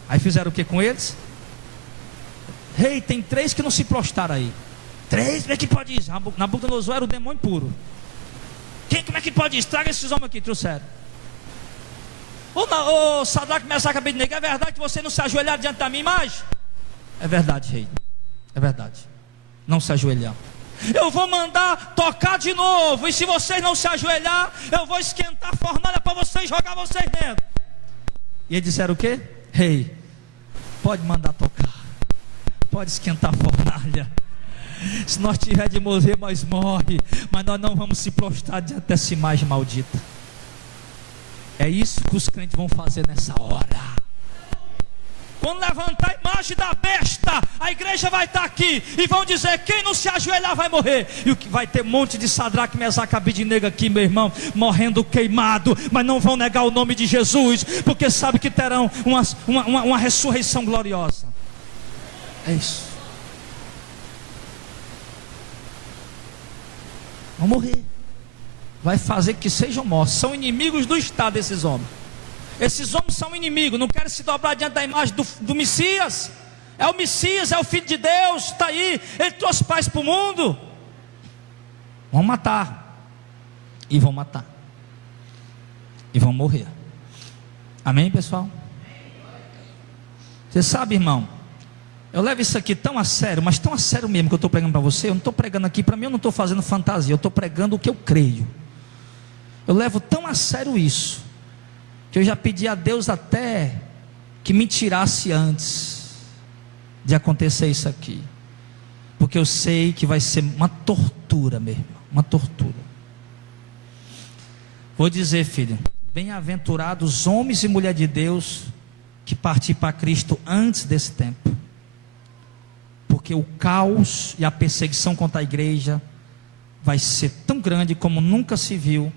Aí fizeram o que com eles? Rei, tem 3 que não se prostraram aí. 3, como é que pode isso? Nabucodonosor era o demônio puro. Como é que pode isso? Traga esses homens aqui, trouxeram. Ô Sadraque, Mesaque e Abednego, é verdade que você não se ajoelhar diante da minha imagem? É verdade, rei. É verdade. Não se ajoelhar. Eu vou mandar tocar de novo. E se vocês não se ajoelhar, eu vou esquentar a fornalha para vocês e jogar vocês dentro. E eles disseram o quê? Rei, pode mandar tocar. Pode esquentar a fornalha. Se nós tiver de morrer, nós morre. Mas nós não vamos se prostrar diante dessa imagem maldita. É isso que os crentes vão fazer nessa hora. Quando levantar a imagem da besta, a igreja vai estar aqui e vão dizer: quem não se ajoelhar vai morrer. E o que vai ter um monte de Sadraque, Mesaque e Abednego aqui, meu irmão, morrendo queimado, mas não vão negar o nome de Jesus, porque sabe que terão uma ressurreição gloriosa. É isso. Vão morrer. Vai fazer que sejam mortos. São inimigos do Estado esses homens. Esses homens são inimigos, não querem se dobrar diante da imagem do Messias. É o Messias, é o Filho de Deus, está aí. Ele trouxe paz para o mundo. Vão matar. E vão matar. E vão morrer. Amém, pessoal? Você sabe, irmão, eu levo isso aqui tão a sério, mas tão a sério mesmo que eu estou pregando para você. Eu não estou pregando aqui, para mim eu não estou fazendo fantasia, eu estou pregando o que eu creio. Eu levo tão a sério isso, que eu já pedi a Deus até que me tirasse antes de acontecer isso aqui, porque eu sei que vai ser uma tortura mesmo, uma tortura. Vou dizer, filho, bem-aventurados homens e mulheres de Deus que partir para Cristo antes desse tempo, porque o caos e a perseguição contra a igreja vai ser tão grande como nunca se viu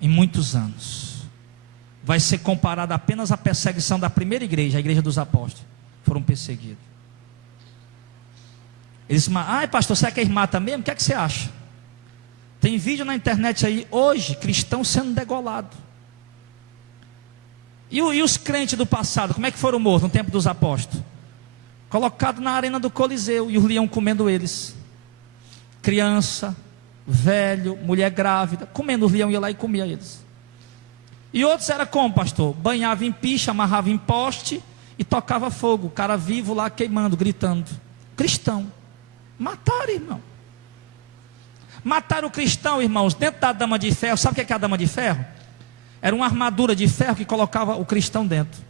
em muitos anos. Vai ser comparada apenas à perseguição da primeira igreja, a igreja dos apóstolos. Foram perseguidos. Eles, pastor, será que eles matam mesmo? O que é que você acha? Tem vídeo na internet aí hoje, cristãos sendo degolados. E os crentes do passado, como é que foram mortos no tempo dos apóstolos? Colocados na arena do Coliseu e os leões comendo eles. Criança, velho, mulher grávida, comendo, os leões ia lá e comia eles. E outros era como, pastor? Banhava em picha, amarrava em poste e tocava fogo, o cara vivo lá queimando, gritando. Cristão. Mataram, irmão. Mataram o cristão, irmãos, dentro da dama de ferro. Sabe o que é a dama de ferro? Era uma armadura de ferro que colocava o cristão dentro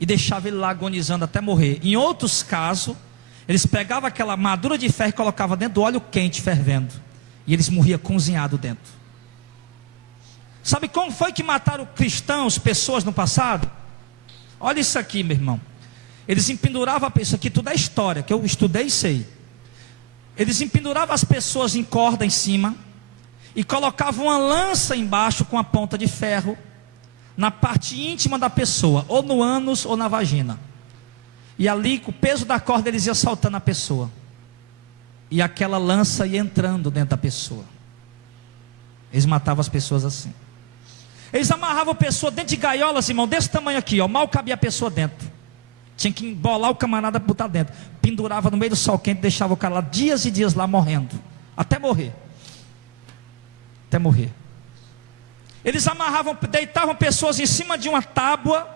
e deixava ele lá agonizando até morrer. Em outros casos, eles pegavam aquela armadura de ferro e colocavam dentro do óleo quente fervendo, e eles morriam cozinhados dentro. Sabe como foi que mataram cristãos, pessoas no passado? Olha isso aqui, meu irmão. Eles empenduravam, isso aqui tudo é história, que eu estudei e sei. Eles empenduravam as pessoas em corda em cima e colocavam uma lança embaixo com a ponta de ferro na parte íntima da pessoa, ou no ânus ou na vagina. E ali, com o peso da corda, eles iam saltando a pessoa. E aquela lança ia entrando dentro da pessoa. Eles matavam as pessoas assim. Eles amarravam a pessoa dentro de gaiolas, irmão, desse tamanho aqui, ó, mal cabia a pessoa dentro. Tinha que embolar o camarada para botar dentro. Pendurava no meio do sol quente, deixava o cara lá dias e dias lá morrendo. Até morrer. Até morrer. Eles amarravam, deitavam pessoas em cima de uma tábua,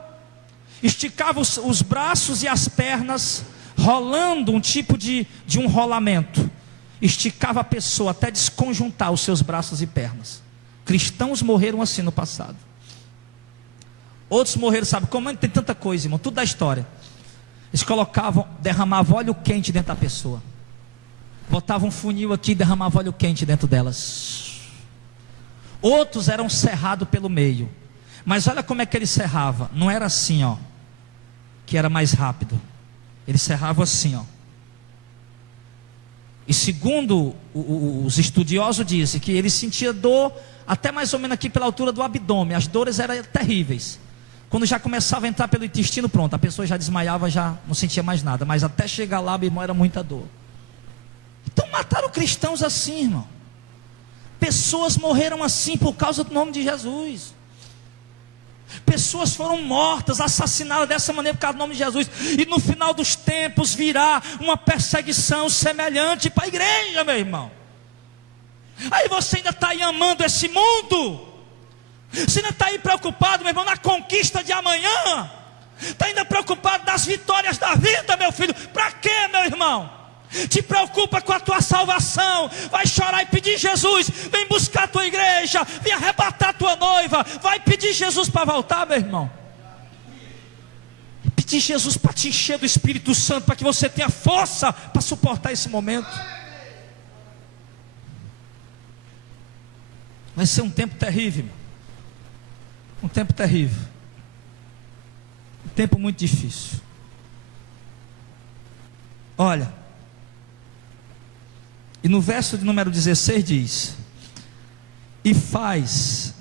esticavam os braços e as pernas, rolando um tipo de um rolamento. Esticava a pessoa até desconjuntar os seus braços e pernas. Cristãos morreram assim no passado. Outros morreram, sabe como? Tem tanta coisa, irmão, tudo da história. Eles colocavam, derramavam óleo quente dentro da pessoa. Botavam um funil aqui e derramavam óleo quente dentro delas. Outros eram serrados pelo meio. Mas olha como é que ele serrava. Não era assim, ó, que era mais rápido. Ele serrava assim, ó. E segundo os estudiosos dizem que ele sentia dor até mais ou menos aqui pela altura do abdômen. As dores eram terríveis. Quando já começava a entrar pelo intestino, pronto, a pessoa já desmaiava, já não sentia mais nada. Mas até chegar lá, meu irmão, era muita dor. Então mataram cristãos assim, irmão. Pessoas morreram assim por causa do nome de Jesus. Pessoas foram mortas, assassinadas dessa maneira por causa do nome de Jesus. E no final dos tempos virá uma perseguição semelhante para a igreja, meu irmão. Aí você ainda está aí amando esse mundo? Você ainda está aí preocupado, meu irmão, na conquista de amanhã? Está ainda preocupado nas vitórias da vida, meu filho? Para quê, meu irmão? Te preocupa com a tua salvação. Vai chorar e pedir Jesus. Vem buscar a tua igreja. Vem arrebatar a tua noiva. Vai pedir Jesus para voltar, meu irmão. Pedir Jesus para te encher do Espírito Santo, para que você tenha força para suportar esse momento. Vai ser um tempo terrível, irmão. Um tempo terrível. Um tempo muito difícil. Olha, e no verso de número 16 diz: e faz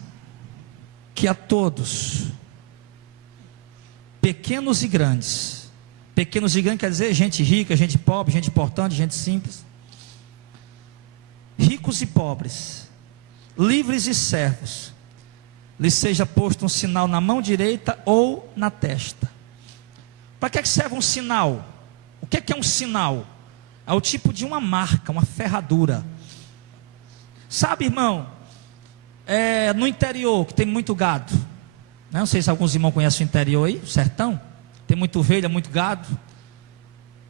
que a todos, pequenos e grandes quer dizer gente rica, gente pobre, gente importante, gente simples, ricos e pobres, livres e servos, lhe seja posto um sinal na mão direita ou na testa. Para que serve um sinal? O que é um sinal? É o tipo de uma marca, uma ferradura. Sabe, irmão, no interior, que tem muito gado, né? Não sei se alguns irmãos conhecem o interior aí, o sertão. Tem muito ovelha, muito gado.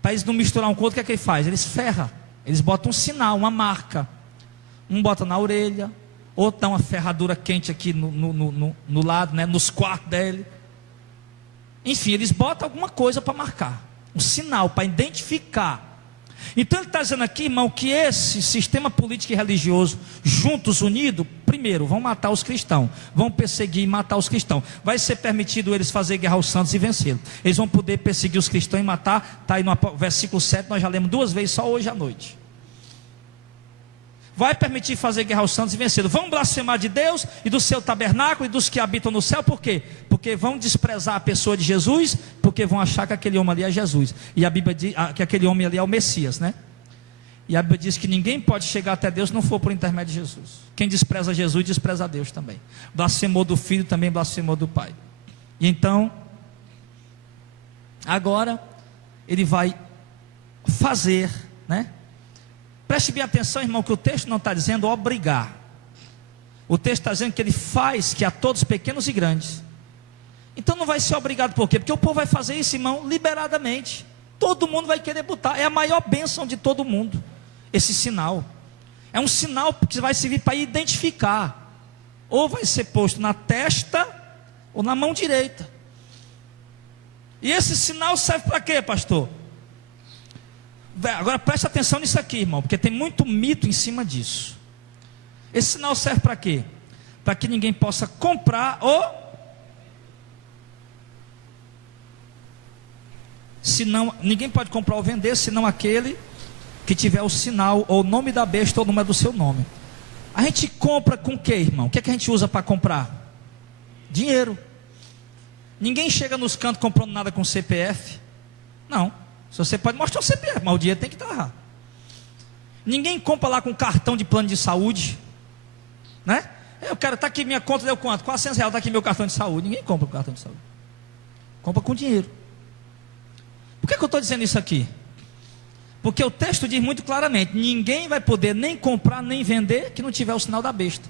Para eles não misturar um com o outro, o que ele faz? Eles ferram. Eles botam um sinal, uma marca. Um bota na orelha, outro dá uma ferradura quente aqui no lado, né? Nos quartos dele. Enfim, eles botam alguma coisa para marcar. Um sinal, para identificar. Então ele está dizendo aqui, irmão, que esse sistema político e religioso, juntos, unidos, primeiro, vão matar os cristãos, vão perseguir e matar os cristãos. Vai ser permitido eles fazer guerra aos santos e vencê-los. Eles vão poder perseguir os cristãos e matar. Está aí no versículo 7, nós já lemos 2 vezes só hoje à noite. Vai permitir fazer guerra aos santos e vencê-los. Vão blasfemar de Deus e do seu tabernáculo e dos que habitam no céu. Por quê? Porque vão desprezar a pessoa de Jesus, porque vão achar que aquele homem ali é Jesus. E a Bíblia diz que aquele homem ali é o Messias, né? E a Bíblia diz que ninguém pode chegar até Deus se não for por intermédio de Jesus. Quem despreza Jesus, despreza a Deus também. Blasfemou do Filho, também blasfemou do Pai. E então, agora, ele vai fazer, né? Preste bem atenção, irmão, que o texto não está dizendo obrigar. O texto está dizendo que ele faz que a todos, pequenos e grandes. Então não vai ser obrigado, por quê? Porque o povo vai fazer isso, irmão, liberadamente. Todo mundo vai querer botar. É a maior bênção de todo mundo, esse sinal. É um sinal que vai servir para identificar. Ou vai ser posto na testa, ou na mão direita. E esse sinal serve para quê, pastor? Agora preste atenção nisso aqui, irmão, porque tem muito mito em cima disso. Esse sinal serve para quê? Para que ninguém possa comprar ou, senão, ninguém pode comprar ou vender, senão aquele que tiver o sinal, ou o nome da besta, ou o número do seu nome. A gente compra com o que, irmão? O que é que a gente usa para comprar? Dinheiro. Ninguém chega nos cantos comprando nada com CPF. Não. Se você pode mostrar o CPF, mas o dinheiro tem que estar lá. Ninguém compra lá com cartão de plano de saúde, né? Eu quero, está aqui minha conta, deu quanto? R$400, está aqui meu cartão de saúde. Ninguém compra com cartão de saúde. Compra com dinheiro. Por que eu estou dizendo isso aqui? Porque o texto diz muito claramente: ninguém vai poder nem comprar nem vender que não tiver o sinal da besta.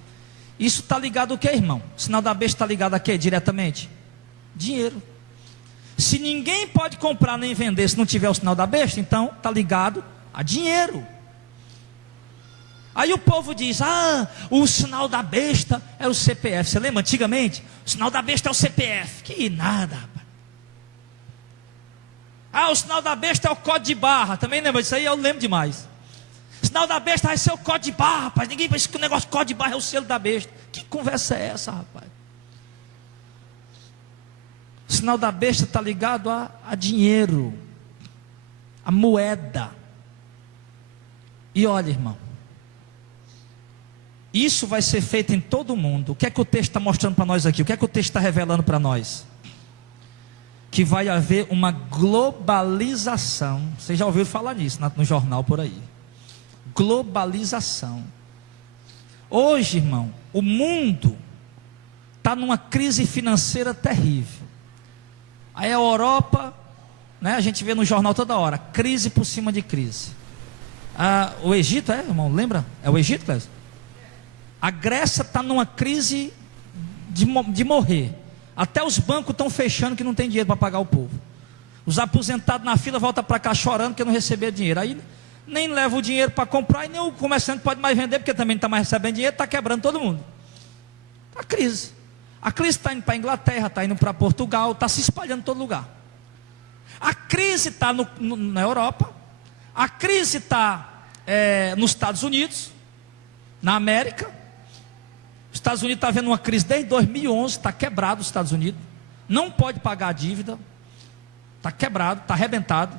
Isso está ligado ao que, irmão? O sinal da besta está ligado a quê diretamente? Dinheiro. Se ninguém pode comprar nem vender se não tiver o sinal da besta, então está ligado a dinheiro. Aí o povo diz: o sinal da besta é o CPF. Você lembra antigamente? O sinal da besta é o CPF. Que nada, rapaz. O sinal da besta é o código de barra. Também lembra disso aí? Eu lembro demais. O sinal da besta vai ser o código de barra, rapaz. Ninguém pensa que o negócio de código de barra é o selo da besta. Que conversa é essa, rapaz? O sinal da besta está ligado a dinheiro, a moeda. E olha, irmão, isso vai ser feito em todo o mundo. O que é que o texto está mostrando para nós aqui? O que é que o texto está revelando para nós? Que vai haver uma globalização. Vocês já ouviram falar nisso no jornal por aí? Globalização. Hoje, irmão, o mundo está está numa crise financeira terrível. Aí a Europa, né, a gente vê no jornal toda hora, crise por cima de crise. O Egito, irmão, lembra? É o Egito, Clésio? A Grécia está numa crise de morrer. Até os bancos estão fechando que não tem dinheiro para pagar o povo. Os aposentados na fila voltam para cá chorando que não receberam dinheiro. Aí nem leva o dinheiro para comprar e nem o comerciante pode mais vender, porque também não está mais recebendo dinheiro, está quebrando todo mundo. A crise. A crise está indo para a Inglaterra, está indo para Portugal, está se espalhando em todo lugar. A crise está na Europa, a crise está nos Estados Unidos, na América. Os Estados Unidos está vendo uma crise desde 2011, está quebrado os Estados Unidos, não pode pagar a dívida, está quebrado, está arrebentado.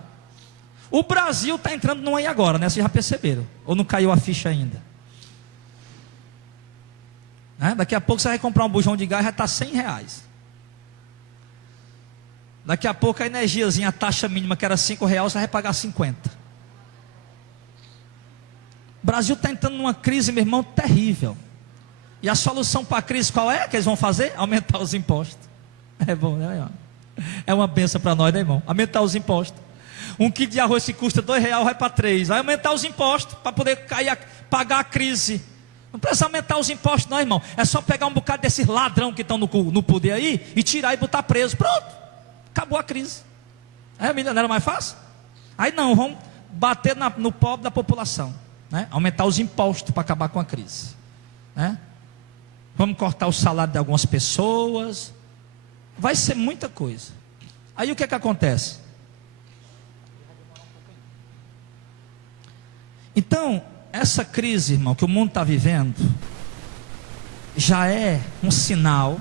O Brasil está entrando numa aí agora, né? Vocês já perceberam? Ou não caiu a ficha ainda? Daqui a pouco você vai comprar um bujão de gás, já está R$100. Daqui a pouco a energiazinha, a taxa mínima que era R$5, você vai pagar 50. O Brasil está entrando numa crise, meu irmão, terrível. E a solução para a crise qual é que eles vão fazer? Aumentar os impostos. É bom, né, irmão? É uma benção para nós, né, irmão? Aumentar os impostos. Um quilo de arroz que custa R$2 vai para 3. Vai aumentar os impostos para poder pagar a crise. Não precisa aumentar os impostos não, irmão. É só pegar um bocado desses ladrão que estão no poder aí e tirar e botar preso. Pronto, acabou a crise. Não era mais fácil? Aí não, vamos bater no pobre da população, né? Aumentar os impostos para acabar com a crise, né? Vamos cortar o salário de algumas pessoas. Vai ser muita coisa. Aí o que acontece? Então, essa crise, irmão, que o mundo está vivendo, já é um sinal,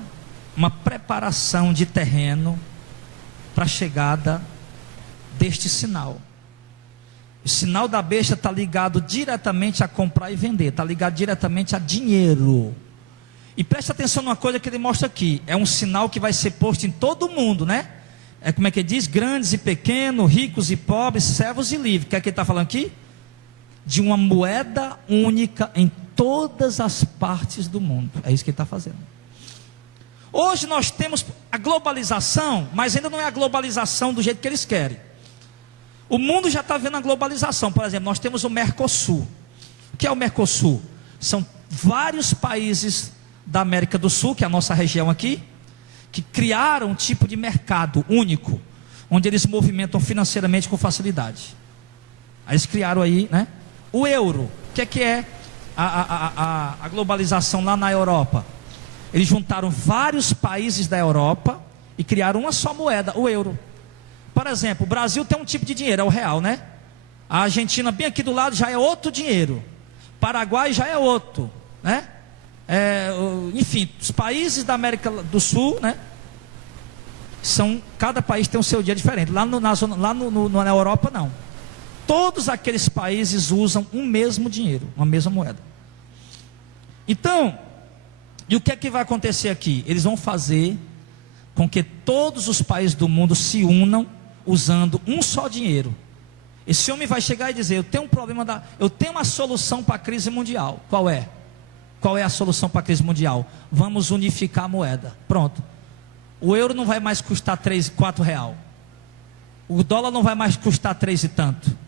uma preparação de terreno para a chegada deste sinal. O sinal da besta está ligado diretamente a comprar e vender, está ligado diretamente a dinheiro. E preste atenção numa coisa que ele mostra aqui, é um sinal que vai ser posto em todo mundo, né? Como é que ele diz? Grandes e pequenos, ricos e pobres, servos e livres. O que é que ele está falando aqui? De uma moeda única em todas as partes do mundo. É isso que ele está fazendo. Hoje nós temos a globalização, mas ainda não é a globalização do jeito que eles querem. O mundo já está vendo a globalização. Por exemplo, nós temos o Mercosul. O que é o Mercosul? São vários países da América do Sul, que é a nossa região aqui, que criaram um tipo de mercado único, onde eles movimentam financeiramente com facilidade. Aí eles criaram aí, né? O euro. O que é a globalização lá na Europa? Eles juntaram vários países da Europa e criaram uma só moeda, o euro. Por exemplo, o Brasil tem um tipo de dinheiro, é o real, né? A Argentina, bem aqui do lado, já é outro dinheiro. Paraguai já é outro, né? Enfim, os países da América do Sul, né? Cada país tem o seu dia diferente. Lá na Europa não. Todos aqueles países usam um mesmo dinheiro, uma mesma moeda. Então, e o que é que vai acontecer aqui? Eles vão fazer com que todos os países do mundo se unam usando um só dinheiro. Esse homem vai chegar e dizer: eu tenho um problema, eu tenho uma solução para a crise mundial. Qual é? Qual é a solução para a crise mundial? Vamos unificar a moeda. Pronto. O euro não vai mais custar 3, 4 real. O dólar não vai mais custar 3 e tanto.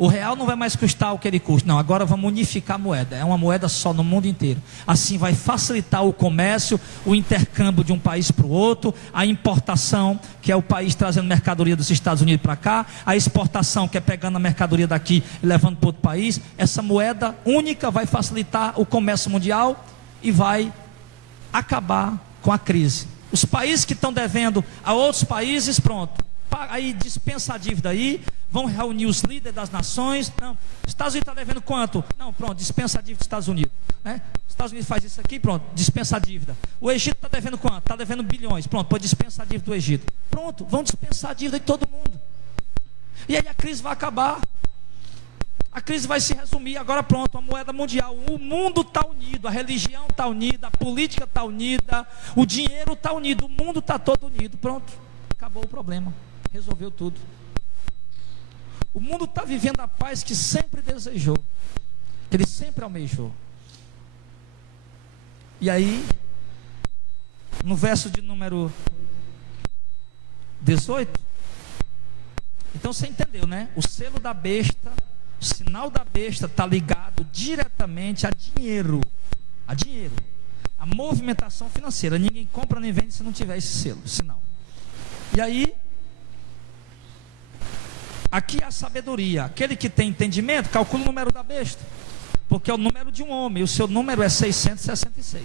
O real não vai mais custar o que ele custa. Não, agora vamos unificar a moeda. É uma moeda só no mundo inteiro. Assim vai facilitar o comércio, o intercâmbio de um país para o outro, a importação, que é o país trazendo mercadoria dos Estados Unidos para cá, a exportação, que é pegando a mercadoria daqui e levando para outro país. Essa moeda única vai facilitar o comércio mundial e vai acabar com a crise. Os países que estão devendo a outros países, pronto. Aí dispensa a dívida aí, vão reunir os líderes das nações. Não, os Estados Unidos está devendo quanto? Não, pronto, dispensa a dívida dos Estados Unidos, né? Os Estados Unidos faz isso aqui, pronto, dispensa a dívida. O Egito está devendo quanto? Está devendo bilhões, pronto, pode dispensar a dívida do Egito. Pronto, vão dispensar a dívida de todo mundo. E aí a crise vai acabar. A crise vai se resumir, agora pronto, a moeda mundial. O mundo está unido, a religião está unida, a política está unida, o dinheiro está unido, o mundo está todo unido. Pronto, acabou o problema. Resolveu tudo. O mundo está vivendo a paz que sempre desejou, que ele sempre almejou. E aí no verso de número 18. Então você entendeu, né? O selo da besta, o sinal da besta está ligado diretamente a dinheiro. A dinheiro. A movimentação financeira. Ninguém compra nem vende se não tiver esse selo, sinal. E aí, aqui é a sabedoria. Aquele que tem entendimento, calcula o número da besta. Porque é o número de um homem. E o seu número é 666.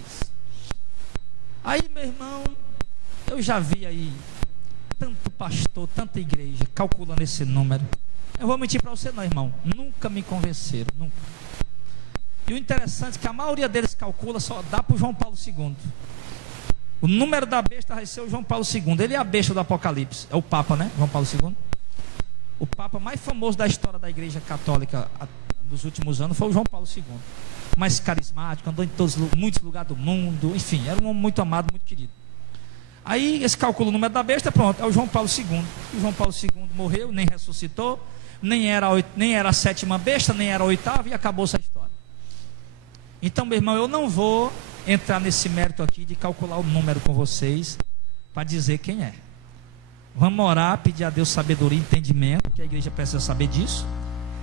Aí, meu irmão, eu já vi aí tanto pastor, tanta igreja calculando esse número. Eu vou mentir para você não, irmão. Nunca me convenceram, nunca. E o interessante é que a maioria deles calcula, só dá para o João Paulo II. O número da besta vai ser o João Paulo II. Ele é a besta do Apocalipse. É o Papa, né? João Paulo II. O Papa mais famoso da história da Igreja Católica nos últimos anos foi o João Paulo II. Mais carismático, andou em muitos lugares do mundo. Enfim, era um homem muito amado, muito querido. Aí, esse cálculo, o número da besta, pronto, é o João Paulo II. O João Paulo II morreu, nem ressuscitou, nem era a sétima besta, nem era a oitava, e acabou essa história. Então, meu irmão, eu não vou entrar nesse mérito aqui de calcular o número com vocês, para dizer quem é. Vamos orar, pedir a Deus sabedoria e entendimento, que a igreja precisa saber disso.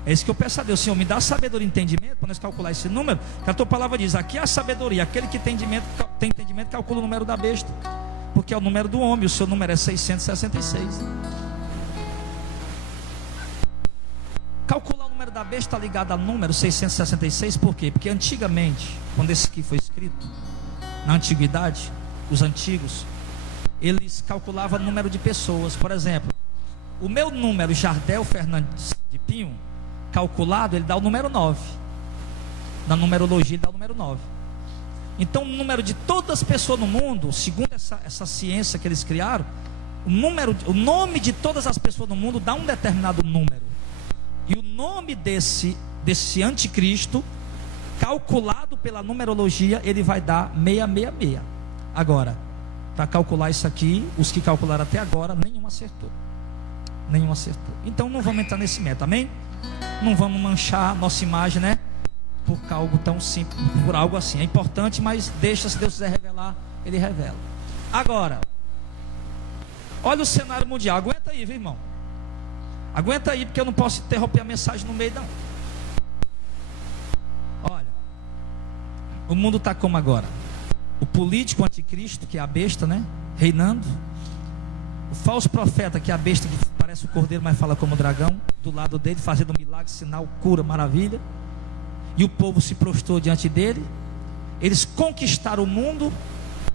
É isso que eu peço a Deus, Senhor, me dá sabedoria e entendimento, para nós calcular esse número, que a tua palavra diz, aqui é a sabedoria, aquele que tem entendimento, calcula o número da besta. Porque é o número do homem, o seu número é 666. Calcular o número da besta está ligado ao número 666, por quê? Porque antigamente, quando esse aqui foi escrito, na antiguidade, os antigos, eles calculavam o número de pessoas. Por exemplo, o meu número, Jardel Fernandes de Pinho, calculado, ele dá o número 9. Na numerologia, ele dá o número 9. Então, o número de todas as pessoas no mundo, segundo essa ciência que eles criaram, o nome de todas as pessoas no mundo dá um determinado número. E o nome desse anticristo, calculado pela numerologia, ele vai dar 666. Agora, para calcular isso aqui, os que calcularam até agora, nenhum acertou. Nenhum acertou. Então, não vamos entrar nesse método, amém? Não vamos manchar nossa imagem, né? Por algo tão simples, por algo assim. É importante, mas deixa, se Deus quiser revelar, Ele revela. Agora, olha o cenário mundial. Aguenta aí, viu, irmão? Aguenta aí, porque eu não posso interromper a mensagem no meio, não. Olha, o mundo está como agora? O político anticristo, que é a besta, né? Reinando. O falso profeta, que é a besta, que parece o cordeiro, mas fala como o dragão, do lado dele, fazendo milagre, sinal, cura, maravilha. E o povo se prostrou diante dele. Eles conquistaram o mundo.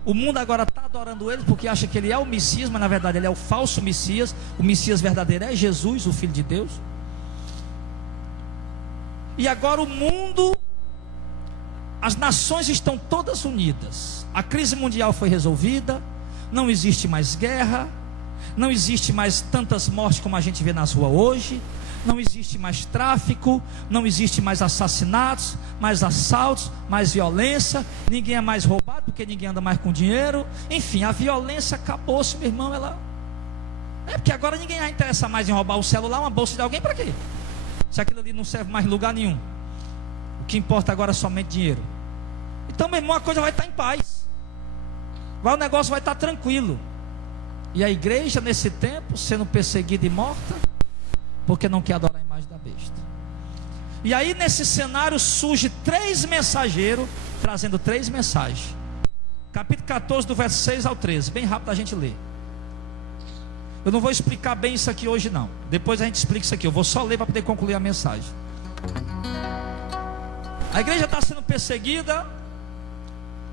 O mundo agora está adorando ele, porque acha que ele é o Messias, mas na verdade ele é o falso Messias. O Messias verdadeiro é Jesus, o Filho de Deus. E agora o mundo, as nações estão todas unidas. A crise mundial foi resolvida. Não existe mais guerra. Não existe mais tantas mortes como a gente vê nas ruas hoje. Não existe mais tráfico, não existe mais assassinatos, mais assaltos, mais violência. Ninguém é mais roubado, porque ninguém anda mais com dinheiro. Enfim, a violência acabou-se, meu irmão. Porque agora ninguém vai interessar mais em roubar o celular, uma bolsa de alguém, para quê? Se aquilo ali não serve mais em lugar nenhum. O que importa agora é somente dinheiro. Então, meu irmão, a coisa vai estar em paz. O negócio vai estar tranquilo. E a igreja, nesse tempo, sendo perseguida e morta, porque não quer adorar a imagem da besta. E aí, nesse cenário, surge 3 mensageiros, trazendo 3 mensagens. Capítulo 14, do verso 6 ao 13. Bem rápido a gente lê. Eu não vou explicar bem isso aqui hoje, não. Depois a gente explica isso aqui. Eu vou só ler para poder concluir a mensagem. A igreja está sendo perseguida.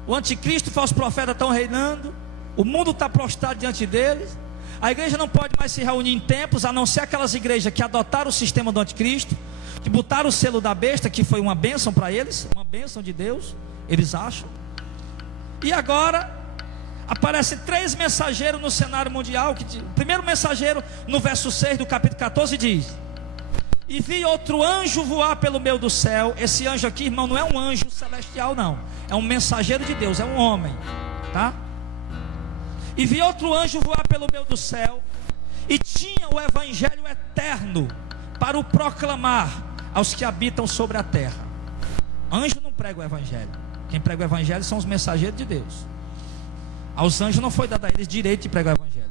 O anticristo e o falso profeta estão reinando. O mundo está prostrado diante deles. A igreja não pode mais se reunir em templos, a não ser aquelas igrejas que adotaram o sistema do anticristo, que botaram o selo da besta, que foi uma bênção para eles, uma bênção de Deus, eles acham. E agora aparecem 3 mensageiros no cenário mundial. O primeiro mensageiro, no verso 6 do capítulo 14, diz: e vi outro anjo voar pelo meio do céu. Esse anjo aqui, irmão, não é um anjo celestial, não. É um mensageiro de Deus, é um homem, tá? E vi outro anjo voar pelo meio do céu, e tinha o evangelho eterno para o proclamar aos que habitam sobre a terra. Anjo não prega o evangelho. Quem prega o evangelho são os mensageiros de Deus. Aos anjos não foi dado a eles direito de pregar o evangelho.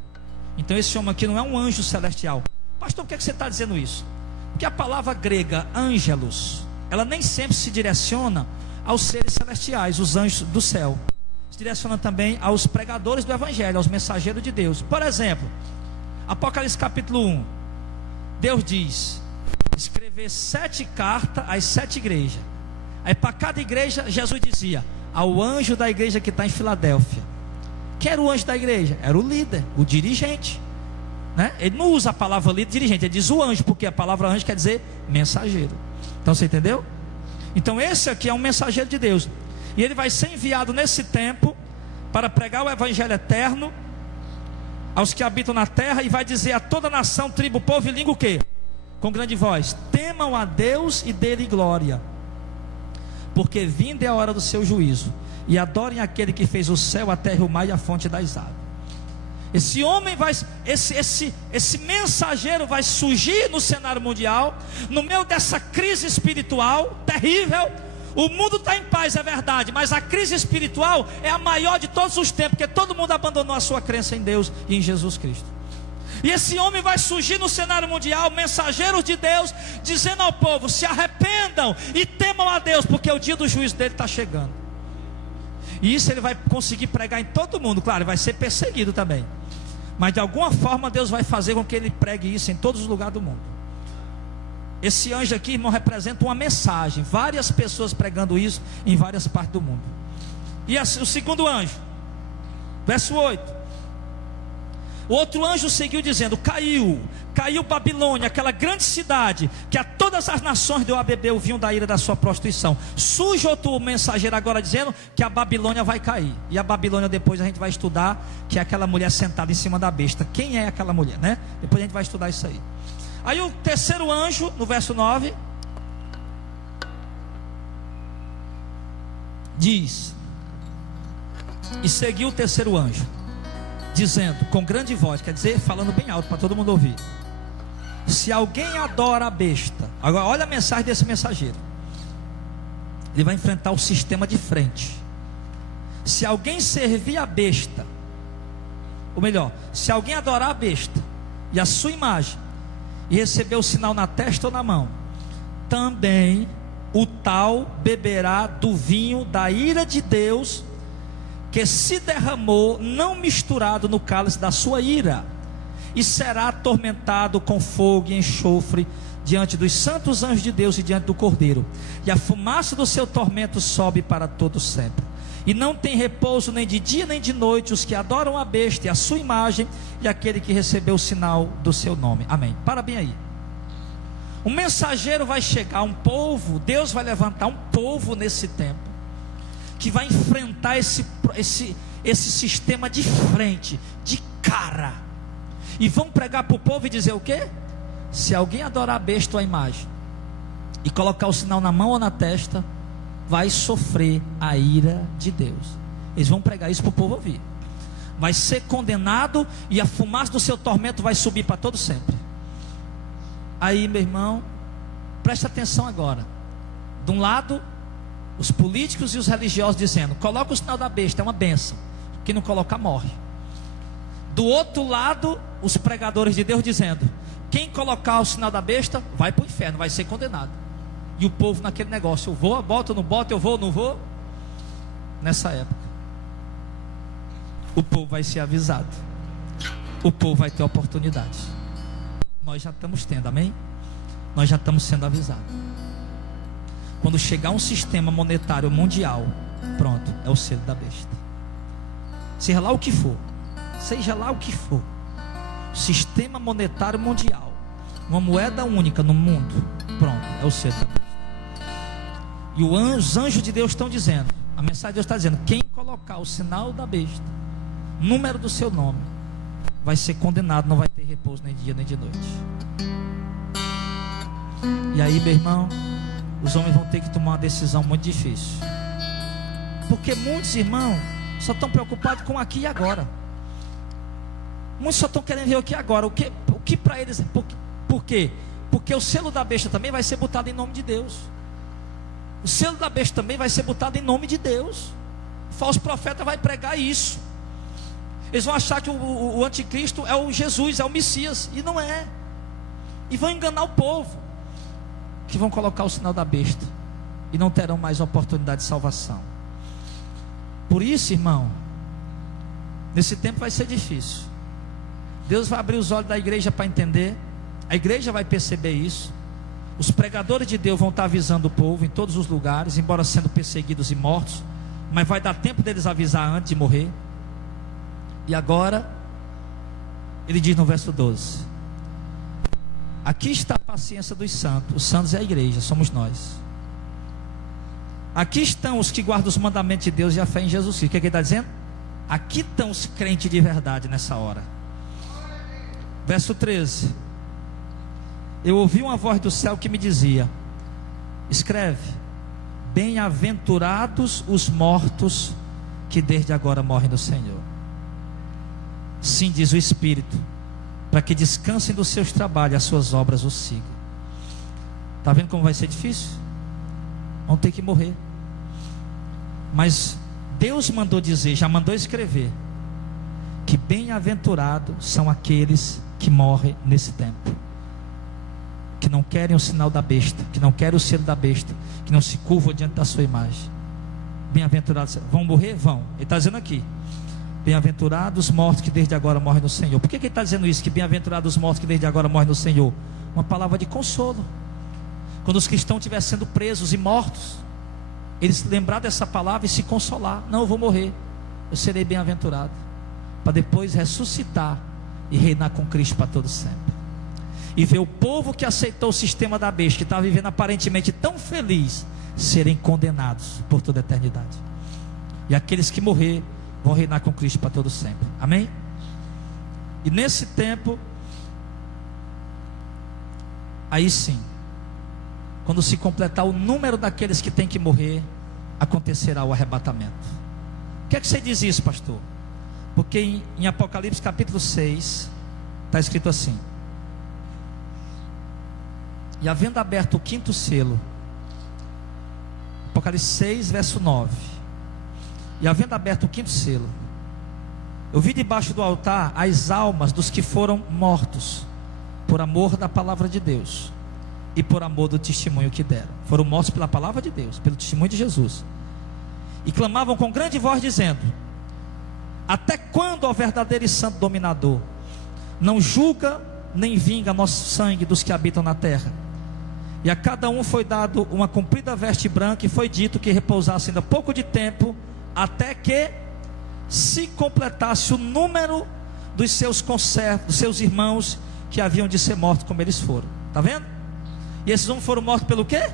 Então esse homem aqui não é um anjo celestial. Pastor, por que você está dizendo isso? Porque a palavra grega ângelos, ela nem sempre se direciona aos seres celestiais, os anjos do céu. Se direciona também aos pregadores do evangelho, aos mensageiros de Deus. Por exemplo, Apocalipse capítulo 1, Deus diz: escrever 7 cartas às 7 igrejas. Aí para cada igreja, Jesus dizia: ao anjo da igreja que está em Filadélfia. Quem era o anjo da igreja? Era o líder, o dirigente, né? Ele não usa a palavra líder, dirigente, ele diz o anjo, porque a palavra anjo quer dizer mensageiro. Então você entendeu? Então esse aqui é um mensageiro de Deus, e ele vai ser enviado nesse tempo para pregar o evangelho eterno aos que habitam na terra, e vai dizer a toda nação, tribo, povo e língua o quê? Com grande voz: temam a Deus e dê-lhe glória, porque vinda é a hora do seu juízo, e adorem aquele que fez o céu, a terra, o mar e a fonte das águas. Esse homem vai, esse mensageiro vai surgir no cenário mundial, no meio dessa crise espiritual terrível. O mundo está em paz, é verdade, mas a crise espiritual é a maior de todos os tempos, porque todo mundo abandonou a sua crença em Deus e em Jesus Cristo. E esse homem vai surgir no cenário mundial, mensageiros de Deus, dizendo ao povo: se arrependam e temam a Deus, porque o dia do juízo dele está chegando. E isso ele vai conseguir pregar em todo mundo. Claro, vai ser perseguido também, mas de alguma forma Deus vai fazer com que ele pregue isso em todos os lugares do mundo. Esse anjo aqui, irmão, representa uma mensagem. Várias pessoas pregando isso em várias partes do mundo. E o segundo anjo, verso 8: o outro anjo seguiu dizendo: caiu Babilônia, aquela grande cidade, que a todas as nações deu a beber o vinho da ira da sua prostituição. Surge outro mensageiro agora dizendo que a Babilônia vai cair. E a Babilônia depois a gente vai estudar, que é aquela mulher sentada em cima da besta. Quem é aquela mulher, né? Depois a gente vai estudar isso aí. Aí o terceiro anjo, no verso 9, diz: e seguiu o terceiro anjo, dizendo com grande voz, quer dizer, falando bem alto para todo mundo ouvir: se alguém adora a besta. Agora olha a mensagem desse mensageiro. Ele vai enfrentar o sistema de frente. Se alguém servir a besta, ou melhor, se alguém adorar a besta e a sua imagem, e receber o sinal na testa ou na mão, também o tal beberá do vinho da ira de Deus, que se derramou, não misturado no cálice da sua ira, e será atormentado com fogo e enxofre diante dos santos anjos de Deus e diante do Cordeiro, e a fumaça do seu tormento sobe para todo sempre. E não tem repouso nem de dia nem de noite os que adoram a besta e a sua imagem, e aquele que recebeu o sinal do seu nome. Amém. Para bem aí. Um mensageiro vai chegar, um povo, Deus vai levantar um povo nesse tempo, que vai enfrentar esse sistema de frente, de cara, e vão pregar para o povo e dizer o quê? Se alguém adorar a besta ou a imagem, e colocar o sinal na mão ou na testa, vai sofrer a ira de Deus. Eles vão pregar isso para o povo ouvir. Vai ser condenado, e a fumaça do seu tormento vai subir para todo sempre. Aí, meu irmão, preste atenção agora. De um lado, os políticos e os religiosos dizendo: coloca o sinal da besta, é uma bênção, quem não colocar morre. Do outro lado, os pregadores de Deus dizendo: quem colocar o sinal da besta vai para o inferno, vai ser condenado. E o povo naquele negócio: eu vou, boto, não boto, eu vou, não vou. Nessa época, o povo vai ser avisado, o povo vai ter oportunidade. Nós já estamos tendo, amém? Nós já estamos sendo avisados. Quando chegar um sistema monetário mundial, pronto, é o selo da besta. Seja lá o que for, seja lá o que for, sistema monetário mundial, uma moeda única no mundo, pronto, é o selo da besta. E os anjos de Deus estão dizendo, a mensagem de Deus está dizendo: quem colocar o sinal da besta, número do seu nome, vai ser condenado, não vai ter repouso nem dia nem de noite. E aí, meu irmão, os homens vão ter que tomar uma decisão muito difícil, porque muitos irmãos só estão preocupados com aqui e agora. Muitos só estão querendo ver aqui e agora. O que para eles, por quê? Porque o selo da besta também vai ser botado em nome de Deus. O selo da besta também vai ser botado em nome de Deus. O falso profeta vai pregar isso. Eles vão achar que o anticristo é o Jesus, é o Messias, e não é. E vão enganar o povo, que vão colocar o sinal da besta e não terão mais oportunidade de salvação. Por isso, irmão, nesse tempo vai ser difícil. Deus vai abrir os olhos da igreja para entender. A igreja vai perceber isso. Os pregadores de Deus vão estar avisando o povo em todos os lugares, embora sendo perseguidos e mortos, mas vai dar tempo deles avisar antes de morrer. E agora ele diz no verso 12: aqui está a paciência dos santos. Os santos é a igreja, somos nós. Aqui estão os que guardam os mandamentos de Deus e a fé em Jesus Cristo. O que ele está dizendo? Aqui estão os crentes de verdade nessa hora. Verso 13: eu ouvi uma voz do céu que me dizia: escreve, bem-aventurados os mortos que desde agora morrem no Senhor. Sim, diz o Espírito, para que descansem dos seus trabalhos, as suas obras os sigam. Está vendo como vai ser difícil? Vão ter que morrer. Mas Deus mandou dizer, já mandou escrever, que bem-aventurados são aqueles que morrem nesse tempo, que não querem o sinal da besta, que não querem o selo da besta, que não se curvam diante da sua imagem. Bem-aventurados, vão morrer? Vão. Ele está dizendo aqui: bem-aventurados os mortos que desde agora morrem no Senhor. Por que ele está dizendo isso? Que bem-aventurados os mortos que desde agora morrem no Senhor? Uma palavra de consolo. Quando os cristãos estiverem sendo presos e mortos, eles lembrar dessa palavra e se consolar: não, eu vou morrer, eu serei bem-aventurado, para depois ressuscitar e reinar com Cristo para todo sempre. E ver o povo que aceitou o sistema da besta, que estava vivendo aparentemente tão feliz, serem condenados por toda a eternidade. E aqueles que morrer vão reinar com Cristo para todo sempre. Amém? E nesse tempo, aí sim, quando se completar o número daqueles que tem que morrer, acontecerá o arrebatamento. Por que é que você diz isso, pastor? Porque em Apocalipse capítulo 6 está escrito assim: e havendo aberto o quinto selo, Apocalipse 6 verso 9, e havendo aberto o quinto selo, eu vi debaixo do altar as almas dos que foram mortos por amor da palavra de Deus e por amor do testemunho que deram. Foram mortos pela palavra de Deus, pelo testemunho de Jesus, e clamavam com grande voz dizendo: até quando, ó verdadeiro e santo dominador, não julga nem vinga nosso sangue dos que habitam na terra? E a cada um foi dado uma comprida veste branca, e foi dito que repousasse ainda pouco de tempo, até que se completasse o número dos seus conservos, dos seus irmãos que haviam de ser mortos como eles foram. Está vendo? E esses homens foram mortos pelo quê?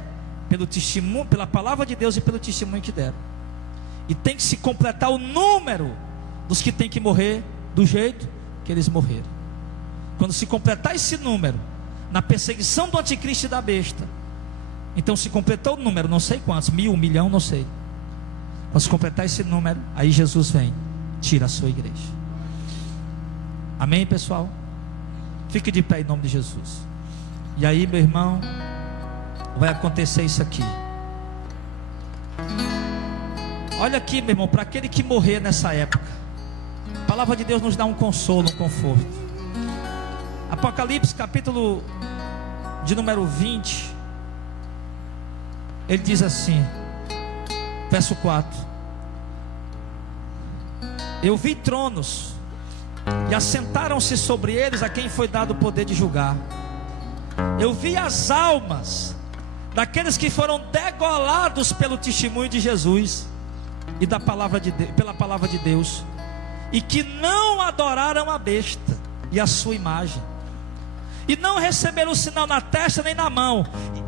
Pelo testemunho, pela palavra de Deus e pelo testemunho que deram. E tem que se completar o número dos que tem que morrer do jeito que eles morreram. Quando se completar esse número, na perseguição do anticristo e da besta, então se completou o número, não sei quantos, 1000, 1 milhão, não sei. Quando se completar esse número, aí Jesus vem, tira a sua igreja. Amém, pessoal? Fique de pé em nome de Jesus. E aí, meu irmão, vai acontecer isso aqui. Olha aqui, meu irmão, para aquele que morrer nessa época, a palavra de Deus nos dá um consolo, um conforto. Apocalipse capítulo de número 20, ele diz assim, verso 4: eu vi tronos, e assentaram-se sobre eles a quem foi dado o poder de julgar. Eu vi as almas daqueles que foram degolados pelo testemunho de Jesus e da palavra de Deus, pela palavra de Deus, e que não adoraram a besta e a sua imagem, e não receberam o sinal na testa nem na mão.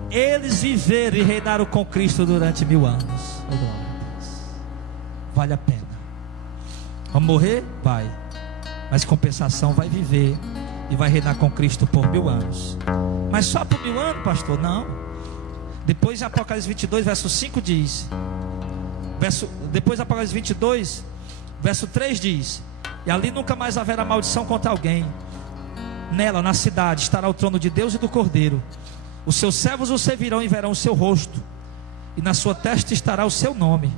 Eles viveram e reinaram com Cristo durante 1000 anos. Oh, glória a Deus. Vale a pena. Vamos morrer? Vai. Mas compensação, vai viver e vai reinar com Cristo por 1000 anos. Mas só por 1000 anos, pastor? Não. Depois em Apocalipse 22 verso 5 diz, depois Apocalipse 22 verso 3 diz: e ali nunca mais haverá maldição contra alguém. Nela, na cidade, estará o trono de Deus e do Cordeiro. Os seus servos o servirão e verão o seu rosto, e na sua testa estará o seu nome.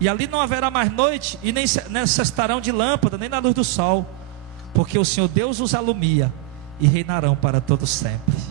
E ali não haverá mais noite, e nem necessitarão de lâmpada, nem da luz do sol, porque o Senhor Deus os alumia, e reinarão para todo sempre.